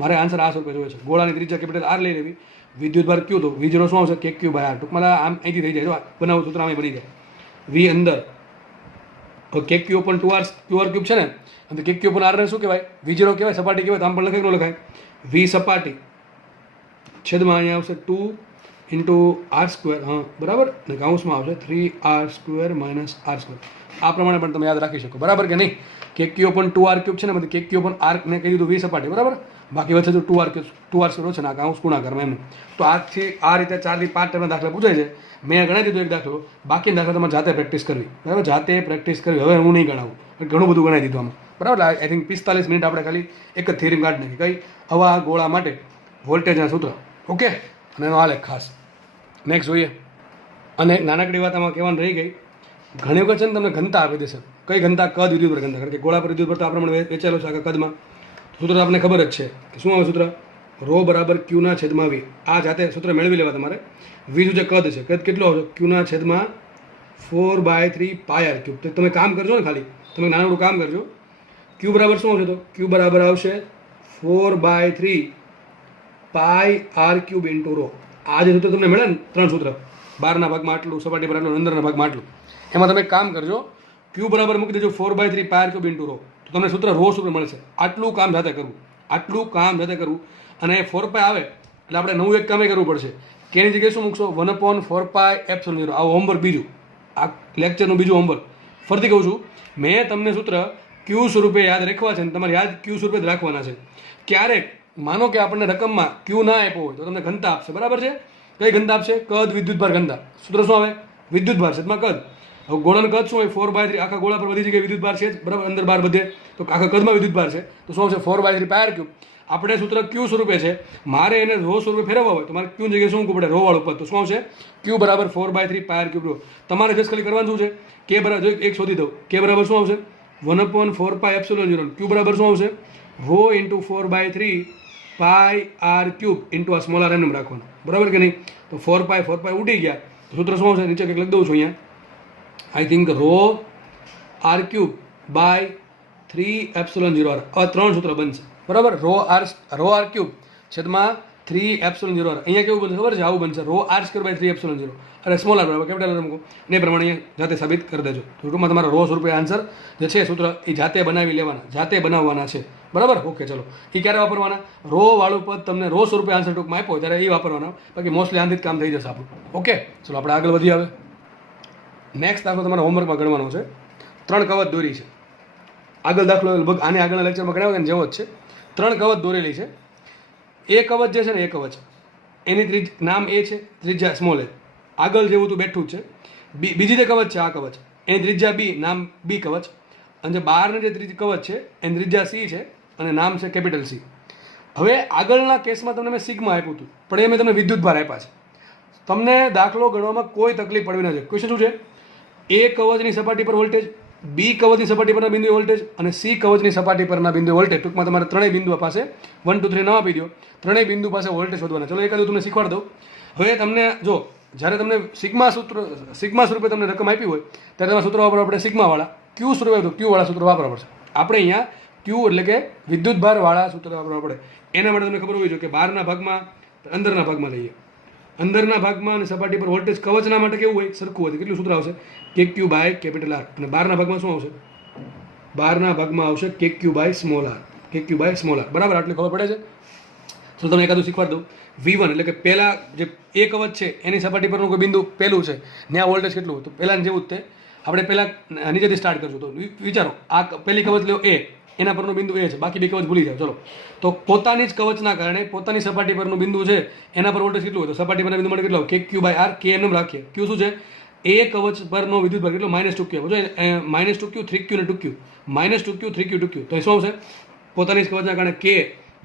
મારે આન્સર આ 100 જોઈએ છે. ગોળાની ત્રિજ્યા કેપિટલ R લઈ લેવી, વિદ્યુતભાર Q. તો V0 શું આવશે? KQ/R. ટૂંકમાં આમ અહીંથી થઈ જાય. જો બનાવું સૂત્ર આમ બની જાય. V અંદર KQ પણ 2R³ છે ને, અને KQ પણ R ને શું કહેવાય? V0 કહેવાય, સપાટી કહેવાય. તો આમ પણ લખાય કે ન લખાય? V સપાટી છેદમાં અહીંયા આવશે 2 × R². હા, બરાબર. અને કૌંસમાં આવશે 3R² માઇનસ R². આ પ્રમાણે પણ તમે યાદ રાખી શકો, બરાબર કે નહીં? KQ પણ 2R³ છે ને, બધી KQ પણ R ને કહી દીધું V સપાટી, બરાબર. બાકી વચ્ચે તો 2R² છે ને, આ કૌંસ ગુણાકારમાં એમ. તો આજથી આ રીતે 4 થી 5 ટાઈપના દાખલા પૂછાય છે. મેં ગણાવી દીધું એક દાખલો, બાકી દાખલા તમારે જાતે પ્રેક્ટિસ કરવી, બરાબર? જાતે પ્રેક્ટિસ કરવી. હવે હું નહીં ગણાવું, ઘણું બધું ગણાવી દીધું આમાં, બરાબર. આઈ થિંક 45 મિનિટ આપણે ખાલી એક જ થિયરી કાઢી નાખી. કઈ? આવા ગોળા માટે વોલ્ટેજના સૂત્ર. ઓકે, અને એનો આલેખ ખાસ. નેક્સ્ટ જોઈએ. અને નાનકડી વાત આમાં કહેવાનું રહી ગઈ, ઘણી વખત છે ને તમને ઘનતા આપી દેશે. કઈ ઘનતા? કદ વિદ્યુત પર ઘનતા. કારણ કે ગોળા પર વિદ્યુત પર તો આ પ્રમાણે વેચાયેલો છે આખા કદમાં. સૂત્ર આપણને ખબર જ છે કે શું આવે સૂત્ર? ρ બરાબર Q/V. આ જાતે સૂત્ર મેળવી લેવા તમારે. V શું છે? કદ છે. કદ કેટલો આવશે? Q/4/3 πr³. તો તમે કામ કરજો ને, ખાલી તમે નાનું કામ કરજો. Q બરાબર શું આવશે? તો Q બરાબર આવશે 4/3 πr³ × ρ. આ જે સૂત્ર તમને મળે ને, 3 સૂત્ર, બહારના ભાગમાં આટલું, સપાટી પર આટલું, અંદરના ભાગમાં આટલું, એમાં તમે કામ કરજો. Q બરાબર મૂકી દેજો 4/3 πr³ × ρ. તો તમને સૂત્ર ρ સૂત્ર મળશે. આટલું કામ જાતે કરવું, આટલું કામ જાતે કરવું. અને 4π આવે એટલે આપણે નવું એક કામે કરવું પડશે. કેની જગ્યાએ શું મૂકશો? 1/4πε0. આવું હોમવર્ક બીજું, આ લેક્ચરનું બીજું હોમવર્ક. ફરીથી કહું છું, મેં તમને સૂત્ર Q સ્વરૂપે યાદ રાખવા છે, અને તમારે યાદ Q સ્વરૂપે જ રાખવાના છે. ક્યારેક માનો કે આપણને રકમમાં Q ના આપ્યો હોય તો તમને ઘનતા આપશે, બરાબર છે? કઈ ઘનતા આપશે? કદ વિદ્યુતભાર ઘનતા. સૂત્ર શું આવે? વિદ્યુતભાર છેદમાં કદ. હવે ગોળાનું કદ શું હોય 4/3 આખા ગોળા પર બધી જગ્યાએ વિદ્યુત ભાર છે જ બરાબર અંદર બાર બધે તો આખા કદમાં વિદ્યુત ભાર છે તો શું આવશે 4/3 પાયર ક્યુબ આપણે સૂત્ર ક્યુ સ્વરૂપે છે મારે એને રો સ્વરૂપે ફેરવવા હોય તો મારે ક્યુ જગ્યાએ શું મૂકવું પડે રો વાળું પદ તો શું આવશે ક્યુ બરાબર 4/3 પાયર ક્યુબ રો તમારે જસ્ટ ખાલી કરવાનું શું છે કે બરાબર એક શોધી દઉં કે બરાબર શું આવશે 1/4 પાઈ એપ્સિલોન 0 ક્યુ બરાબર શું આવશે રો ઇન્ટુ 4/3 પાઈ આર ક્યુબ ઇન્ટુ આ સ્મોલ આર એમ રાખવાનું બરાબર કે નહીં તો 4 પાઈ ઉડી ગયા સૂત્ર શું આવશે નીચે કંઈક લખી દઉં છું અહીંયા I think rho R cube by 3 epsilon 0 R આ ત્રણ સૂત્ર બનશે બરાબર રો આર ક્યુબ છેદમાં 3 એપ્સિલોન 0 આર અહીંયા કેવું બનશે ખબર છે આવું બનશે rho R square by 3 epsilon 0 અરે સ્મોલ આર બરાબર કેપિટલ આર મૂકો ને પ્રમાણે અહીંયા જાતે સાબિત કરી દેજો ટૂંકમાં તમારા રો સ્વરૂપે આન્સર જે છે સૂત્ર એ જાતે બનાવી લેવાના જાતે બનાવવાના છે બરાબર ઓકે ચલો એ ક્યારે વાપરવાના રો વાળું પદ તમને રો સ્વરૂપે આન્સર ટૂંકમાં આપ્યો ત્યારે એ વાપરવાના બાકી મોસ્ટલી આંતરિક કામ થઈ જશે આપણું ઓકે ચલો આપણે આગળ વધી આવે નેક્સ્ટ દાખલો તમારા હોમવર્કમાં ગણવાનો છે 3 કવચ દોરી છે આગળ દાખલો લગભગ આને આગળના લેક્ચરમાં ગણાવ્યો ને જેવો જ છે 3 કવચ દોરેલી છે એ કવચ જે છે ને એ કવચ એની નામ એ છે ત્રિજ્યા સ્મોલ એ આગળ જેવું તું બેઠું જ છે બીજી જે કવચ છે આ કવચ એની ત્રિજ્યા બી નામ બી કવચ અને જે બહારનું જે ત્રીજી કવચ છે એની ત્રિજ્યા સી છે અને નામ છે કેપિટલ સી હવે આગળના કેસમાં તમને મેં સિગ્મા આપ્યું હતું પણ એ મેં તમને વિદ્યુત ભાર આપ્યા છે તમને દાખલો ગણવામાં કોઈ તકલીફ પડવી નથી ક્વેશ્ચન શું છે એ કવચની સપાટી પર વોલ્ટેજ બી કવચની સપાટી પરના બિંદુ વોલ્ટેજ અને સી કવચની સપાટી પરના બિંદુ વોલ્ટેજ ટૂંકમાં તમારે ત્રણેય બિંદુ પાસે 1 2 3 નામ આપી દો ત્રણેય બિંદુ પાસે વોલ્ટેજ શોધવાના ચલો એકાદું તમને શીખવાડ દઉં હવે તમને જો જ્યારે તમને સિગ્મા સ્વરૂપે તમને રકમ આપી હોય ત્યારે તમારે સૂત્ર વાપરવા પડે સિગ્માવાળા ક્યુ સ્વરૂપે તો ક્યુ વાળા સૂત્ર વાપરવા પડશે આપણે અહીંયા ક્યુ એટલે કે વિદ્યુત ભાર વાળા સૂત્ર વાપરવા પડે એના માટે તમને ખબર હોવી જોઈએ કે બહારના ભાગમાં અંદરના ભાગમાં લઈએ અંદરના ભાગમાં અને સપાટી પર વોલ્ટેજ કવચના માટે કેવું હોય સરખું હોય કેટલું સૂત્ર આવશે K Q by capital R અને બહારના ભાગમાં શું આવશે બહારના ભાગમાં આવશે K Q by small R બરાબર આટલી ખબર પડે છે તો તમને એકાદું શીખવાડ દઉં V1 એટલે કે પહેલા જે એ કવચ છે એની સપાટી પરનું કોઈ બિંદુ પહેલું છે ત્યાં વોલ્ટેજ કેટલું હોય તો પહેલાં જેવું જ તે આપણે પહેલાં નીચેથી સ્ટાર્ટ કરશું તો વિચારો આ પહેલી કવચ લ્યો એ એના પરનું બિંદુ એ છે બાકી બે કવચ ભૂલી જાઓ ચલો તો પોતાની જ કવચના કારણે પોતાની સપાટી પરનું બિંદુ છે એના પર વોલ્ટેજ કેટલું હોય તો સપાટી પરના બિંદુ માટે કેટલો કે ક્યુ બાય આર કે એમ રાખીએ ક્યુ શું છે એ કવચ પરનો વિદ્યુત ભાર કેટલો -2q જો -2q 3q ને 2q -2q 3q 2q તો એ શું આવશે પોતાની જ કવચના કારણે k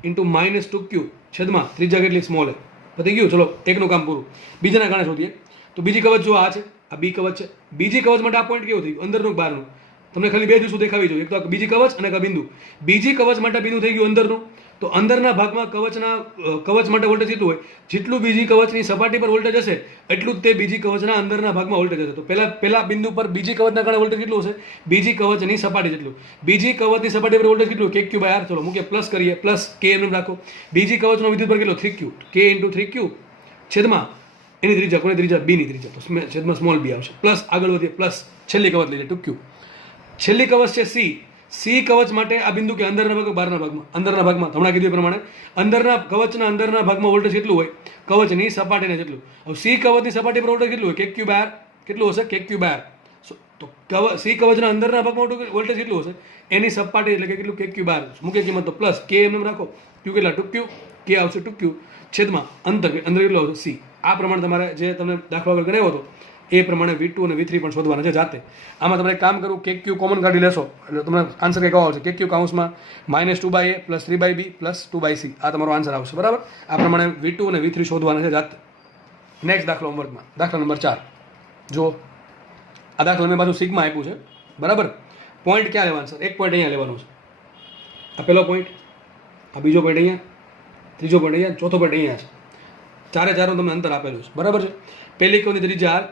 ઇન્ટુ -2q છેદમાં ત્રિજ્યા કેટલી સ્મોલ પતી ગયું ચલો એકનું કામ પૂરું બીજાના કારણે શોધીએ તો બીજી કવચ જો આ છે આ બી કવચ છે બીજી કવચ માટે આ પોઈન્ટ કેવું થઈ ગયું અંદરનું બહારનું તમને ખાલી બે દિવસો દેખાવી જોઈએ એક તો બીજી કવચ અને એક બિંદુ બીજી કવચ માટે બિંદુ થઈ ગયું અંદરનું તો અંદરના ભાગમાં કવચ માટે વોલ્ટેજ કેટલું હોય જેટલું બીજી કવચની સપાટી પર વોલ્ટેજ હશે એટલું જ તે બીજી કવચના અંદરના ભાગમાં વોલ્ટેજ હશે તો પહેલા બિંદુ પર બીજી કવચના કારણે વોલ્ટેજ કેટલું હશે બીજી કવચની સપાટી જેટલું બીજી કવચની સપાટી પર વોલ્ટેજ કેટલું કે ક્યુ બાય આર ચલો મૂકીએ પ્લસ કરીએ પ્લસ કે એમ રાખો બીજી કવચનો વિદ્યુત ભાર કેટલો 3q કે ઇન્ટુ 3q છેદમાં એની ત્રિજ્યા કોની ત્રિજ્યા બી ની ત્રિજ્યા તો છેદમાં સ્મોલ બી આવશે પ્લસ આગળ વધીએ પ્લસ છેલ્લી કવચ લઈએ 2q છેલ્લી કવચ છે સી કવચ માટે આ બિંદુ કે અંદરના ભાગ બહારના ભાગમાં હમણાં કીધું એ પ્રમાણે કવચના અંદરના ભાગમાં વોલ્ટેજ કેટલું હોય કવચની સપાટીને જેટલું હવે સી કવચની સપાટી પર વોલ્ટેજ કેટલું હોય કે ક્યુ બાર કેટલું હશે કે ક્યુ બાર તો સી કવચના અંદરના ભાગમાં વોલ્ટેજ કેટલું હશે એની સપાટી એટલે કે કેટલું કે ક્યુ બાર મૂકે કિંમત તો પ્લસ કે એમ રાખો ક્યુ કેટલા 2q કે આવશે 2q છેદમાં અંદર કેટલું આવશે સી આ પ્રમાણે તમારે જે તમને દાખલો આગળ ગણાવ્યો હતો એ પ્રમાણે V2 અને V3 પણ શોધવાના છે જાતે આમાં તમે કામ કરું કે ક્યુ કોમન કાઢી લેશો એટલે તમને આન્સર કંઈક આવશે કે ક્યુ કાઉન્સમાં -2/a + 3/b + 2/c આ તમારો આન્સર આવશે બરાબર આ પ્રમાણે V2 અને V3 શોધવાના છે જાતે નેક્સ્ટ દાખલો હોમવર્કમાં દાખલા નંબર 4 જો આ દાખલા મેં પાછું સિગ્મા આપ્યું છે બરાબર પોઈન્ટ ક્યાં લેવાનો સર એક પોઈન્ટ અહીંયા લેવાનો છે આ પહેલો પોઈન્ટ આ બીજો પોઈન્ટ અહીંયા ત્રીજો પોઈન્ટ અહીંયા ચોથો પોઈન્ટ અહીંયા છે ચારે ચારનું તમને અંતર આપેલું છે બરાબર છે પહેલી કવચની ત્રિજ્યા r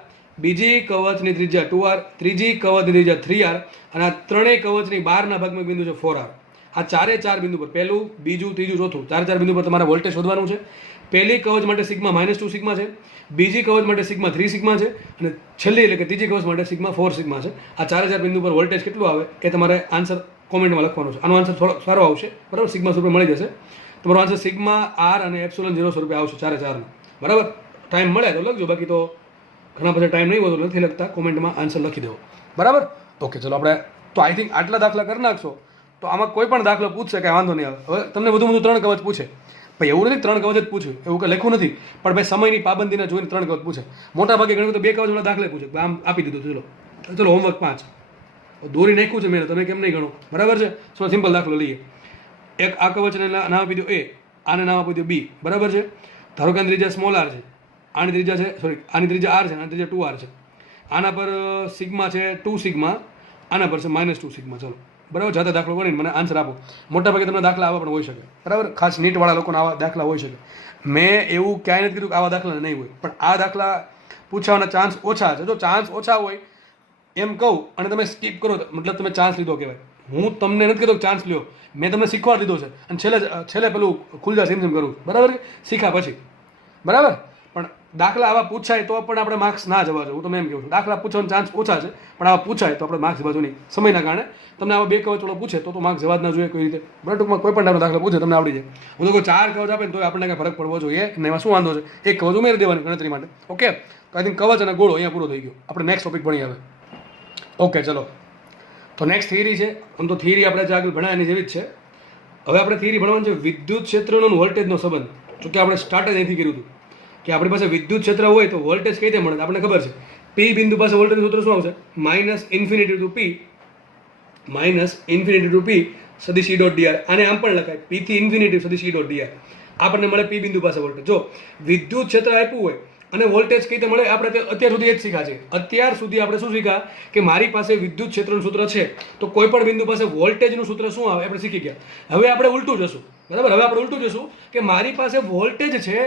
બીજી કવચની ત્રિજ્યા 2r ત્રીજી કવચની ત્રિજ્યા 3r અને આ ત્રણેય કવચની બહારના ભાગમાં બિંદુ છે 4r આ ચારે ચાર બિંદુ પર પહેલું બીજું ત્રીજું ચોથું ચાર બિંદુ પર તમારે વોલ્ટેજ શોધવાનું છે પહેલી કવચ માટે સિગ્મા -2 સિગ્મા છે બીજી કવચ માટે સિગ્મા 3 સિગ્મા છે અને છેલ્લી એટલે કે ત્રીજી કવચ માટે સિગ્મા 4 સિગ્મા છે આ ચાર બિંદુ પર વોલ્ટેજ કેટલું આવે એ તમારે આન્સર કોમેન્ટમાં લખવાનો છે આનો આન્સર થોડો સારો આવશે બરાબર સિગ્મા સ્વરૂપે મળી જશે તમારો આન્સર સિગ્મા આર અને એપ્સિલોન 0 સ્વરૂપે આવશે ચારનો બરાબર ટાઈમ મળે તો લખજો બાકી તો ઘણા બધા ટાઈમ નહીં હોય તો નથી લખતા કોમેન્ટમાં આન્સર લખી દેવો બરાબર ઓકે ચલો આપણે તો આઈ થિંક આટલા દાખલા કરી નાખશો તો આમાં કોઈ પણ દાખલો પૂછશે કાંઈ વાંધો નહીં આવે હવે તમને વધુ 3 કવચ પૂછે ભાઈ એવું નથી 3 કવચ જ પૂછ્યું એવું કંઈ લખ્યું નથી પણ ભાઈ સમયની પાબંદીને જોઈને 3 કવચ પૂછે મોટા ભાગે ઘણી તો 2 કવચ વાળા દાખલે પૂછે આમ આપી દીધું ચલો ચલો હોમવર્ક 5 દોરી નાખ્યું છે મેં, તમે કેમ નહીં ગણો? બરાબર છે. સો સિમ્પલ દાખલો લઈએ. એક આ કવચને નામ આપી દો એ, આને નામ આપી દો બી. બરાબર છે. ધારો કે આની ત્રિજ્યા સ્મોલ આર છે, આની ત્રિજ્યા છે સોરી આની ત્રિજ્યા આર છે, આની ત્રિજ્યા 2r છે. આના પર સિગ્મા છે 2 સિગ્મા, આના પર છે -2 સિગ્મા. ચલો બરાબર, જાતે દાખલો ગણીને મને આન્સર આપો. મોટાભાગે તમને દાખલા આવા પણ હોઈ શકે. બરાબર, ખાસ નીટવાળા લોકોને આવા દાખલા હોઈ શકે. મેં એવું ક્યાંય નથી કીધું કે આવા દાખલા નહીં હોય, પણ આ દાખલા પૂછવાના ચાન્સ ઓછા છે. જો ચાન્સ ઓછા હોય એમ કહું અને તમે સ્કીપ કરો મતલબ તમે ચાન્સ લીધો કહેવાય. હું તમને નથી કીધું ચાન્સ લ્યો, મેં તમને શીખવાડી દીધો છે અને છેલ્લે પેલું ખુલજા સિમ કરું. બરાબર, શીખા પછી. બરાબર, પણ દાખલા આવા પૂછાય તો પણ આપણે માર્ક્સ ના જવા જોઈએ. હું તમને એમ કહું છું, દાખલા પૂછવાનો ચાન્સ ઓછા છે, પણ આવા પૂછાય તો આપણે માર્ક્સ જવા જોઈએ નહીં. સમયના કારણે તમને આવા 2 કવચવાળો પૂછે તો માર્ક્સ જવા જ ના જોઈએ કોઈ રીતે. બરાબર, ટૂંકમાં કોઈ પણ દાખલા પૂછે તમને આવડી જાય. હું તો કોઈ 4 કવચ આપે ને તો આપણને કંઈ ફરક પડવો જોઈએ ને, એમાં શું વાંધો છે? એક કવચ ઉમેરી દેવાની ગણતરી માટે. ઓકે, તો આઈ થિંક કવચ અને ગોળો અહીંયા પૂરો થઈ ગયો. આપણે નેક્સ્ટ ટોપિક ભણીએ હવે. ઓકે ચલો, તો નેક્સ્ટ થિયરી છે. આમ તો થિયરી આપણે જે આગળ ભણાય એની જેવી જ છે. હવે આપણે થિયરી ભણવાનું છે વિદ્યુત ક્ષેત્રનો વોલ્ટેજનો સંબંધ. જો કે આપણે સ્ટાર્ટ જ અહીંથી કર્યું હતું કે આપણી પાસે વિદ્યુત ક્ષેત્ર હોય તો વોલ્ટેજ કઈ રીતે મળે? આપણને ખબર છે પી બિંદુ પાસે વોલ્ટેજ સૂત્ર શું આવશે? -∞ ટુ પી સદિશ E ડોટ dr. આને આમ પણ લખાય p થી ઇન્ફિનિટી સદિશ E ડોટ dr. આપણને મળે પી બિંદુ પાસે વોલ્ટેજ. જો વિદ્યુત ક્ષેત્ર આપ્યું હોય અને વોલ્ટેજ કઈ રીતે મળે આપણે અત્યાર સુધી એ જ શીખ્યા છે. અત્યાર સુધી આપણે શું શીખ્યા કે મારી પાસે વિદ્યુત ક્ષેત્રનું સૂત્ર છે તો કોઈ પણ બિંદુ પાસે વોલ્ટેજનું સૂત્ર શું આવે આપણે શીખી ગયા. હવે આપણે ઉલટું જશું. બરાબર, હવે આપણે ઉલટું જશું કે મારી પાસે વોલ્ટેજ છે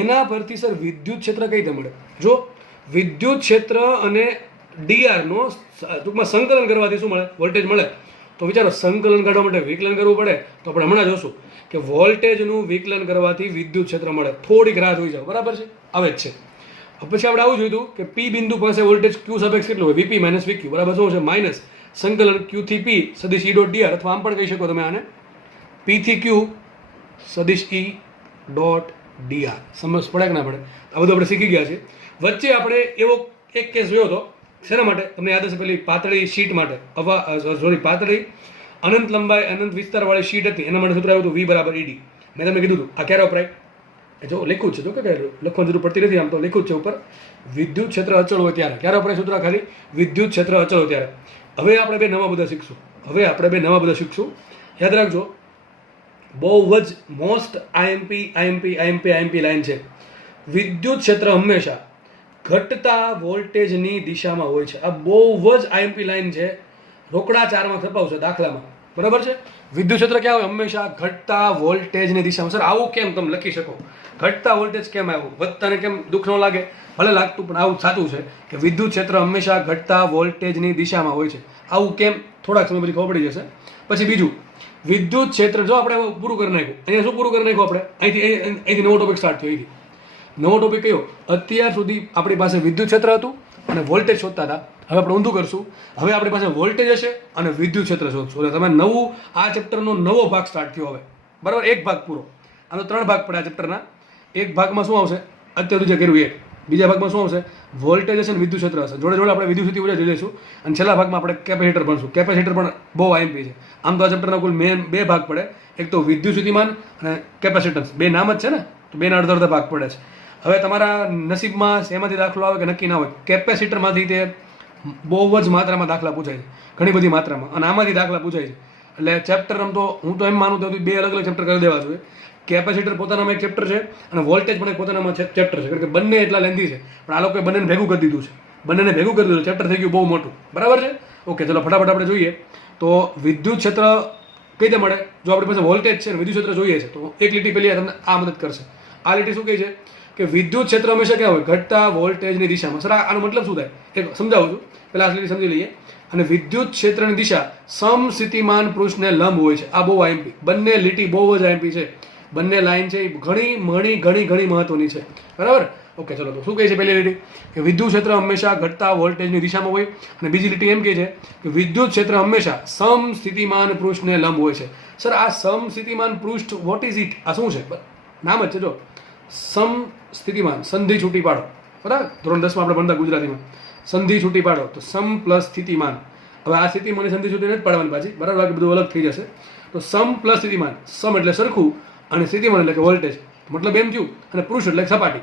એના પરથી સર વિદ્યુત ક્ષેત્ર કઈ રીતે મળે? જો વિદ્યુત ક્ષેત્ર અને dr નો ટૂંકમાં સંકલન કરવાથી શું મળે? વોલ્ટેજ મળે. તો વિચારો, સંકલન કાઢવા માટે વિકલન કરવું પડે તો આપણે હમણાં જોશું કે વોલ્ટેજનું વિકલન કરવાથી વિદ્યુત ક્ષેત્ર મળે. થોડીક રાહ જોઈ જાઓ. બરાબર છે, આવે જ છે. પછી આપણે આવું જોયું હતું કે પી બિંદુ પાસે વોલ્ટેજ ક્યુ સાપેક્ષ કેટલું હોય? VP minus VQ. બરાબર, શું છે? માઇનસ સંકલન ક્યુ થી પી સદિશ E ડોટ dr, અથવા આમ પણ કહી શકો તમે આને પી થી ક્યુ સદિશ E ડોટ dr. સમજ પડે કે ના પડે? આ બધું આપણે શીખી ગયા છે. વચ્ચે આપણે એવો એક કેસ જોયો હતો. શેના માટે? તમને યાદ હશે, પેલી પાતળી શીટ માટે, પાતળી અનંત લંબાઈ અનંત વિસ્તારવાળી શીટ હતી, એના માટે સૂત્ર આવ્યું હતું V બરાબર ED. મેં તમને કીધું હતું આ ક્યારે વપરાય? જો લખ્યું છે, જો કે લખવાની જરૂર પડતી નથી, આમ તો લખ્યું જ છે ઉપર. વિદ્યુત ક્ષેત્ર અચળ હોય ત્યારે. ક્યારે વપરાય સૂત્ર? ખાલી વિદ્યુત ક્ષેત્ર અચળ હોય ત્યારે. હવે આપણે બે નવા બધા શીખશું. યાદ રાખજો, બહુ જ મોસ્ટ આઈએમપી લાઈન છે. વિદ્યુત ક્ષેત્ર હંમેશા ઘટતા વોલ્ટેજની દિશામાં હોય છે. આ બહુ જ આઈએમપી લાઈન છે. રોકડા 4માં છપાવશે દાખલામાં. બરાબર છે. વિદ્યુત ક્ષેત્ર ક્યાં હોય? હંમેશા ઘટતા વોલ્ટેજની દિશામાં. સર આવું કેમ? તમે લખી શકો ઘટતા વોલ્ટેજ કેમ આવ્યું? વધતાને કેમ દુઃખ ન લાગે? ભલે લાગતું, પણ આવું સાચું છે કે વિદ્યુત ક્ષેત્ર હંમેશા ઘટતા વોલ્ટેજની દિશામાં હોય છે. આવું કેમ? થોડાક સમય પછી ખબર પડી જશે. પછી બીજું, વિદ્યુત ક્ષેત્ર જો આપણે પૂરું કરી નાખ્યું. અહીંયા શું પૂરું કરી નાખ્યું આપણે? અહીંથી નવો ટોપિક સ્ટાર્ટ થયો. અહીંથી નવો ટોપિક કયો? અત્યાર સુધી આપણી પાસે વિદ્યુત ક્ષેત્ર હતું અને વોલ્ટેજ શોધતા હતા. હવે આપણે ઊંધું કરશું. હવે આપણી પાસે વોલ્ટેજ હશે અને વિદ્યુત ક્ષેત્ર શોધશું. એટલે તમે નવું આ ચેપ્ટરનો નવો ભાગ સ્ટાર્ટ થયો હવે. બરાબર, એક ભાગ પૂરો. આનો 3 ભાગ પડે આ ચેપ્ટરના. એક ભાગમાં શું આવશે? અત્યાર સુધી કર્યું એ. બીજા ભાગમાં શું આવશે? વોલ્ટેજ હશે અને વિદ્યુત ક્ષેત્ર હશે. જોડે જોડે આપણે વિદ્યુત સ્થિતિ જોઈ લઈશું. અને છેલ્લા ભાગમાં આપણે કેપેસિટર ભણશું. કેપેસિટર પણ બહુ આઈએમપી છે. આમ તો આ ચેપ્ટરના કુલ મેન 2 ભાગ પડે. એક તો વિદ્યુત સ્થિતિમાન અને કેપેસિટન્સ. બે નામ જ છે ને, તો બેના અડધા ભાગ પડે છે. હવે તમારા નસીબમાં શેમાંથી દાખલો આવે કે નક્કી ના હોય. કેપેસિટરમાંથી તે બહુ જ માત્રામાં દાખલા પૂછાય છે, ઘણી બધી માત્રામાં, અને આમાંથી દાખલા પૂછાય છે. એટલે ચેપ્ટર આમ તો હું તો એમ માનું તો 2 અલગ અલગ ચેપ્ટર કરી દેવા જોઈએ. કેપેસિટર પોતાનામાં એક ચેપ્ટર છે અને વોલ્ટેજ પણ એક પોતાનામાં ચેપ્ટર છે, કારણ કે બંને એટલા લેન્ધી છે. પણ આ લોકોએ બંનેને ભેગું કરી દીધું છે. બંનેને ભેગું કરી દીધું, ચેપ્ટર થઈ ગયું બહુ મોટું. બરાબર છે. ઓકે, ચલો ફટાફટ આપણે જોઈએ. તો વિદ્યુત ક્ષેત્ર કઈ રીતે મળે? જો આપણી પાસે વોલ્ટેજ છે અને વિદ્યુત ક્ષેત્ર જોઈએ છે તો એક લીટી પેલી તમને આ મદદ કરશે. આ લીટી શું કહે છે કે વિદ્યુત ક્ષેત્ર હંમેશા ક્યાં હોય? ઘટતા વોલ્ટેજની દિશામાં. સર આનો મતલબ શું થાય? એક સમજાવું છું, પહેલા આ લીટી સમજી લઈએ. અને વિદ્યુત ક્ષેત્રની દિશા સમસ્થિતિમાન પૃષ્ઠને લંબ હોય છે. આ બહુ આઈએમપી. બંને લીટી બહુ જ આઈએમપી છે. બંને લાઈન છે એ ઘણી મહત્વની છે. બરાબર. ઓકે, ચલો તો શું કહે છે પહેલી લીટી? કે વિદ્યુત ક્ષેત્ર હંમેશા ઘટતા વોલ્ટેજની દિશામાં હોય. અને બીજી લીટી એમ કહે છે કે વિદ્યુત ક્ષેત્ર હંમેશા સમસ્થિતિમાન પૃષ્ઠને લંબ હોય છે. સર આ સમસ્થિતિમાન પૃષ્ઠ વોટ ઇઝ ઇટ? આ શું છે? નામ જ છે. જો સમસ્થિતિમાન, સંધિ છૂટી પાડો. બરાબર, ધોરણ 10માં આપણે ભણતા ગુજરાતીમાં સંધિ છૂટી પાડો તો સમ પ્લસ સ્થિતિમાન. હવે આ સ્થિતિમાનની સંધિ છૂટી નથી પાડવાની પાછી. બરાબર, બાકી બધું અલગ થઈ જશે. તો સમ પ્લસ સ્થિતિમાન. સમ એટલે સરખું અને સ્થિતિમાન એટલે કે વોલ્ટેજ. મતલબ એમ થયું. અને પૃષ્ઠ એટલે સપાટી.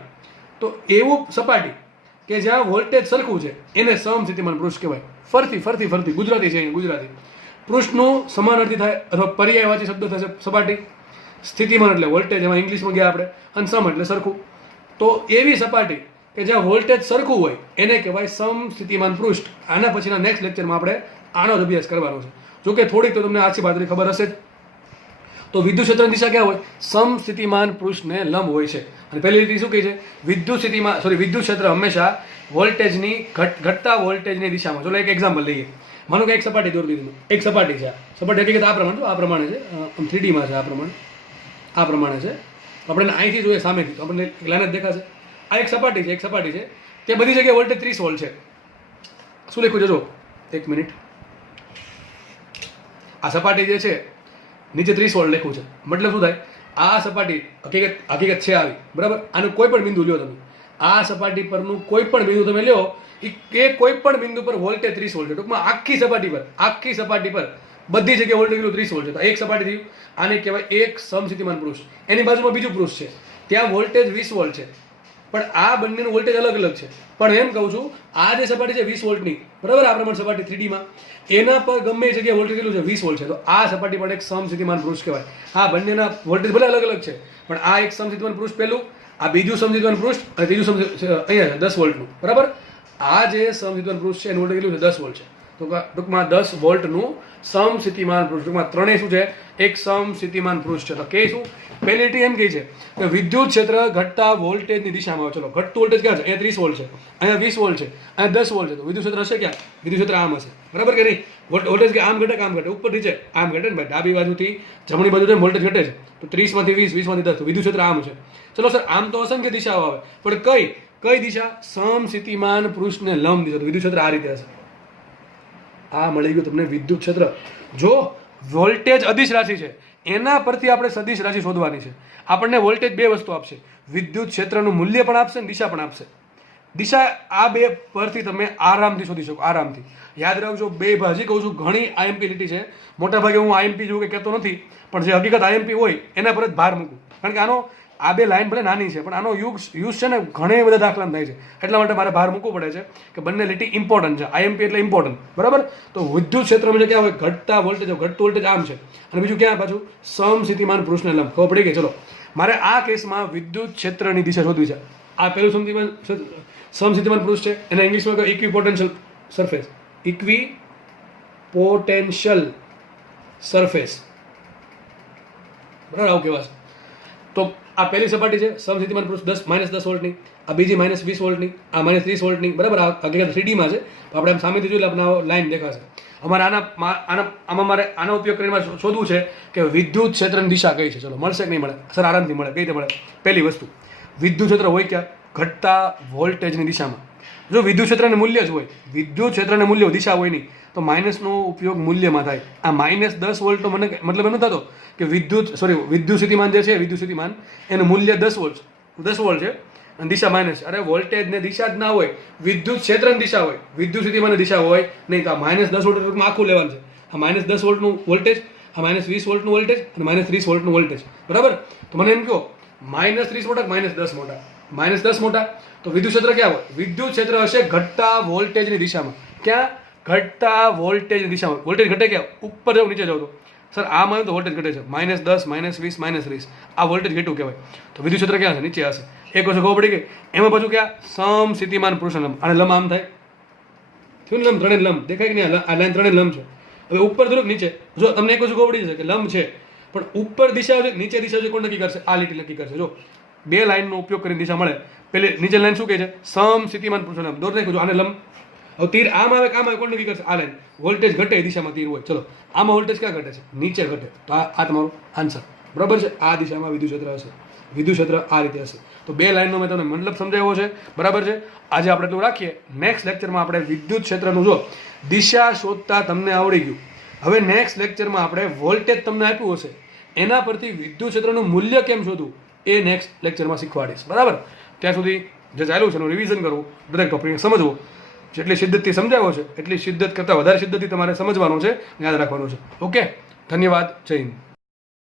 તો એવું સપાટી કે જ્યાં વોલ્ટેજ સરખું છે એને સમસ્થિતિમાન પૃષ્ઠ કહેવાય. ફરતી ગુજરાતી છે અહીંયા ગુજરાતી. પૃષ્ઠનું સમાનાર્થી થાય અથવા પર્યાયવાચી શબ્દ થશે સપાટી. સ્થિતિમાન એટલે વોલ્ટેજ, એમાં ઇંગ્લિશમાં ગયા આપણે. અને સમ એટલે સરખું. તો એવી સપાટી કે જ્યાં વોલ્ટેજ સરખું હોય એને કહેવાય સમસ્થિતિમાન પૃષ્ઠ. આના પછીના નેક્સ્ટ લેક્ચરમાં આપણે આનો જ અભ્યાસ કરવાનો છે. જોકે થોડીક તો તમને આછી બાજરી ખબર હશે જ. તો વિદ્યુત ક્ષેત્રની દિશા ક્યાં હોય? સમસ્થિતિમાન પૃષ્ઠને લંબ હોય છે. અને પહેલી રીત શું કહે છે? વિદ્યુત ક્ષેત્ર હંમેશા વોલ્ટેજની ઘટતા વોલ્ટેજની દિશામાં. ચલો એક એક્ઝામ્પલ લઈએ. માનો કે એક સપાટી દોરી દીધી. એક સપાટી છે. સપાટી હકીકત આ પ્રમાણે છે. 3Dમાં છે આ પ્રમાણે છે. આપણે અહીંથી જોઈએ સામેથી તો આપણને એક લાઈન જ દેખાશે. આ એક સપાટી છે. તે બધી જગ્યાએ વોલ્ટેજ 30 વોલ્ટ છે. શું લખ્યું છે જો? એક મિનિટ. આ સપાટી જે છે નીચે 30 વોલ્ટ લખ્યું છે. મતલબ શું થાય? આ સપાટી હકીકત છે આવી, બરાબર. આનું કોઈ પણ બિંદુ લ્યો તમે, આ સપાટી પરનું કોઈ પણ બિંદુ તમે લ્યો, એ કોઈ પણ બિંદુ પર વોલ્ટેજ 30 વોલ્ટ છે. ટૂંકમાં આખી સપાટી પર બધી જગ્યાએ વોલ્ટેજ કેટલું? 30 વોલ્ટ છે. તો એક સપાટી થયું. આને કહેવાય એક સમસ્થિતિમાન પૃષ્ઠ. એની બાજુમાં બીજું પૃષ્ઠ છે, ત્યાં વોલ્ટેજ 20 વોલ્ટ છે. પણ આ બંનેનું વોલ્ટેજ અલગ છે. પણ એમ કહું છું, આ જે સપાટી છે 20 વોલ્ટની, બરાબર, આ પ્રમાણે સપાટી 3Dમાં, એના પર ગમે એ જગ્યાએ વોલ્ટેજ કેટલું છે? 20 વોલ્ટ છે. તો આ સપાટી પણ એક સમસ્થિતિમાન પૃષ્ઠ કહેવાય. આ બંનેના વોલ્ટેજ ભલે અલગ છે, પણ આ એક સમસ્થિતિમાન પૃષ્ઠ પહેલું, આ બીજું સમસ્થિતિમાન પૃષ્ઠ, અને ત્રીજું અહીંયા છે 10 વોલ્ટનું, બરાબર. આ જે સમસ્થિતિમાન પૃષ્ઠ છે એનું વોલ્ટેજ કેટલું છે? 10 વોલ્ટ છે. તો ટૂંકમાં 10 વોલ્ટનું સમસ્થિતિમાન પૃષ્ઠ. ટૂંકમાં ત્રણેય શું છે? એક સમસ્થિતિમાન પૃષ્ઠ છે. તો કે શું? પહેલી રીત એમ કહે છે કે વિદ્યુત ક્ષેત્ર ઘટતા વોલ્ટેજની દિશામાં આવે. ચલો, ઘટતું વોલ્ટેજ ક્યાં છે? અહીંયા 30 વોલ્ટ છે, અહીંયા 20 વોલ્ટ છે, અહીંયા 10 વોલ્ટ છે. તો વિદ્યુત ક્ષેત્ર હશે ક્યાં? વિદ્યુત ક્ષેત્ર આમ હશે, બરાબર કે નહીં? વોલ્ટેજ કે આમ ઘટે, ઉપર નીચે આમ ઘટે ને ભાઈ. ડાબી બાજુથી જમણી બાજુ વોલ્ટેજ ઘટે છે. તો 30 માંથી 20, 20 માંથી 10. તો વિદ્યુત ક્ષેત્ર આમ છે. ચલો સર, આમ તો અસંખ્ય દિશાઓ આવે, પણ કઈ દિશા? સમસ્થિતિમાન પૃષ્ઠને લંબ દિશા. તો વિદ્યુત ક્ષેત્ર આ રીતે હશે. આ મળી ગયું તમને વિદ્યુત ક્ષેત્ર. જો વોલ્ટેજ અદિશ રાશિ છે, એના પરથી આપણે સદિશ રાશિ શોધવાની છે. આપણને વોલ્ટેજ બે વસ્તુ આપશે, વિદ્યુત ક્ષેત્રનું મૂલ્ય પણ આપશે અને દિશા પણ આપશે. દિશા આ બે પરથી તમે આરામથી શોધી શકો, આરામથી. યાદ રાખજો, બે ભાજી કહું છું, ઘણી આઈએમપી લીટી છે. મોટા ભાગે હું આઈએમપી જેવું કે કહેતો નથી, પણ જે હકીકત આઈએમપી હોય એના પર જ ભાર મૂકું. કારણ કે આ બે લાઈન ભલે નાની છે, પણ આનો યુઝ છે ને ઘણા બધા દાખલા થાય છે. એટલા માટે મારે ભાર મૂકવું પડે છે કે બંને લીટી ઇમ્પોર્ટન્ટ છે. આઈએમપી એટલે ઇમ્પોર્ટન્ટ, બરાબર. તો વિદ્યુત ક્ષેત્રમાં ક્યાં હોય? ઘટતા વોલ્ટેજ, ઘટતું વોલ્ટેજ આમ છે, અને બીજું ક્યાં પાછું? સમસ્થિતિમાન પૃષ્ઠને લંબ. ખબર પડી ગઈ? ચલો, મારે આ કેસમાં વિદ્યુત ક્ષેત્રની દિશા શોધવી છે. આ પેલું સમસ્થિતિમાન પૃષ્ઠ છે, એના ઇંગ્લિશમાં કહે ઇક્વિપોટેન્શિયલ સરફેસ. ઇક્વિપોટેન્શિયલ સરફેસ, બરાબર, આવું કહેવાશે. તો આ પહેલી સપાટી છે સમસ્થિતિમાન પૃષ્ઠ -10 વોલ્ટની, આ બીજી -20 વોલ્ટની, આ -30 વોલ્ટની, બરાબર. આ હકીકત 3Dમાં છે. આપણે આમ સામેથી જોઈ આપણે લાઈન દેખાશે. અમારે આમાં મારે આનો ઉપયોગ કરીને શોધવું છે કે વિદ્યુત ક્ષેત્રની દિશા કઈ છે. ચલો, મળશે કે નહીં મળે? સર, આરામથી મળે. કઈ રીતે મળે? પહેલી વસ્તુ, વિદ્યુત ક્ષેત્ર હોય ક્યાં? ઘટતા વોલ્ટેજની દિશામાં. જો વિદ્યુત ક્ષેત્રને મૂલ્ય જ હોય, વિદ્યુત ક્ષેત્રને મૂલ્ય દિશા હોય નહીં, તો માઇનસનો ઉપયોગ મૂલ્યમાં થાય. આ -10 વોલ્ટનો મતલબ એમ થતો કે વિદ્યુત સ્થિતિમાન જે છે, વિદ્યુત સ્થિતિમાન એનું મૂલ્ય 10 વોલ્ટ છે અને દિશા માઇનસ. અરે વોલ્ટેજને દિશા જ ના હોય, વિદ્યુત ક્ષેત્રની દિશા હોય, વિદ્યુત સ્થિતિમાનની દિશા હોય નહીં. તો આ -10 વોલ્ટ આખું લેવાનું છે. આ -10 વોલ્ટનું વોલ્ટેજ, આ -20 વોલ્ટનું વોલ્ટેજ અને -30 વોલ્ટનું વોલ્ટેજ, બરાબર. તો મને એમ કહો, -30 મોટા -10 મોટા? -10 મોટા. તો વિદ્યુત ક્ષેત્ર ક્યાં હોય? વિદ્યુત ક્ષેત્ર હશે ઘટતા વોલ્ટેજની દિશામાં. ક્યાં? ઘટતા વોલ્ટેજની દિશામાં. વોલ્ટેજ ઘટે ક્યાં? ઉપર જાવ, નીચે જાવ. તો સર આમાં તો વોલ્ટેજ ઘટે છે, -10, -20, -30. આ વોલ્ટેજ ઘેટું કહેવાય. તો વિદ્યુત ક્ષેત્ર ક્યાં છે? નીચે હશે. એક વસ્તુ ખબર પડી ગઈ. એમાં પાછું ક્યાં? સમસ્થિતિમાન પૃષ્ઠ લંબ. અને લંબ આમ થાય, થયું ને? લંબ, ત્રણે લંબ દેખાય કે નહીં? આ લાઈન ત્રણે લંબ છે. હવે ઉપર થોડુંક નીચે. જો તમને એક વસ્તુ ખબર પડી જશે કે લંબ છે, પણ ઉપર દિશા છે, નીચે દિશા છે, કોણ નક્કી કરશે? આ લીટી નક્કી કરશે. જો બે લાઈનનો ઉપયોગ કરીને દિશા મળે. પેલી નીચે લાઈન શું કહે છે? સમસ્થિતિમાન પૃષ્ઠ લંબ. દોર નાખ્યું. આને લંબ. હવે તીર આમ આવે કે આમ આવે, કોણ નક્કી કરશે? આ લાઈન. વોલ્ટેજ ઘટે એ દિશામાં તીર હોય. ચલો, આમાં વોલ્ટેજ ક્યાં ઘટે છે? નીચે ઘટે. તો આ તમારો આન્સર, બરાબર છે. આ દિશામાં વિદ્યુત ક્ષેત્ર હશે. વિદ્યુત ક્ષેત્ર આ રીતે હશે. તો બે લાઈનનો મેં તમને મતલબ સમજાવ્યો છે, બરાબર છે. આજે આપણે એટલું રાખીએ. નેક્સ્ટ લેક્ચરમાં આપણે વિદ્યુત ક્ષેત્રનું જો દિશા શોધતા તમને આવડી ગયું. હવે નેક્સ્ટ લેક્ચરમાં આપણે વોલ્ટેજ તમને આપ્યું હશે, એના પરથી વિદ્યુત ક્ષેત્રનું મૂલ્ય કેમ શોધવું એ નેક્સ્ટ લેક્ચરમાં શીખવાડીશ, બરાબર. ત્યાં સુધી જે ચાલ્યું છે એનું રિવિઝન કરવું, દરેક ટોપિકને સમજવું. જેટલી શિદ્દતથી સમજાવ્યો છે એટલી શિદ્દત કરતાં વધારે શિદ્દતથી તમારે સમજવાનો છે, યાદ રાખવાનો છે. ઓકે, ધન્યવાદ. જય હિન્દ.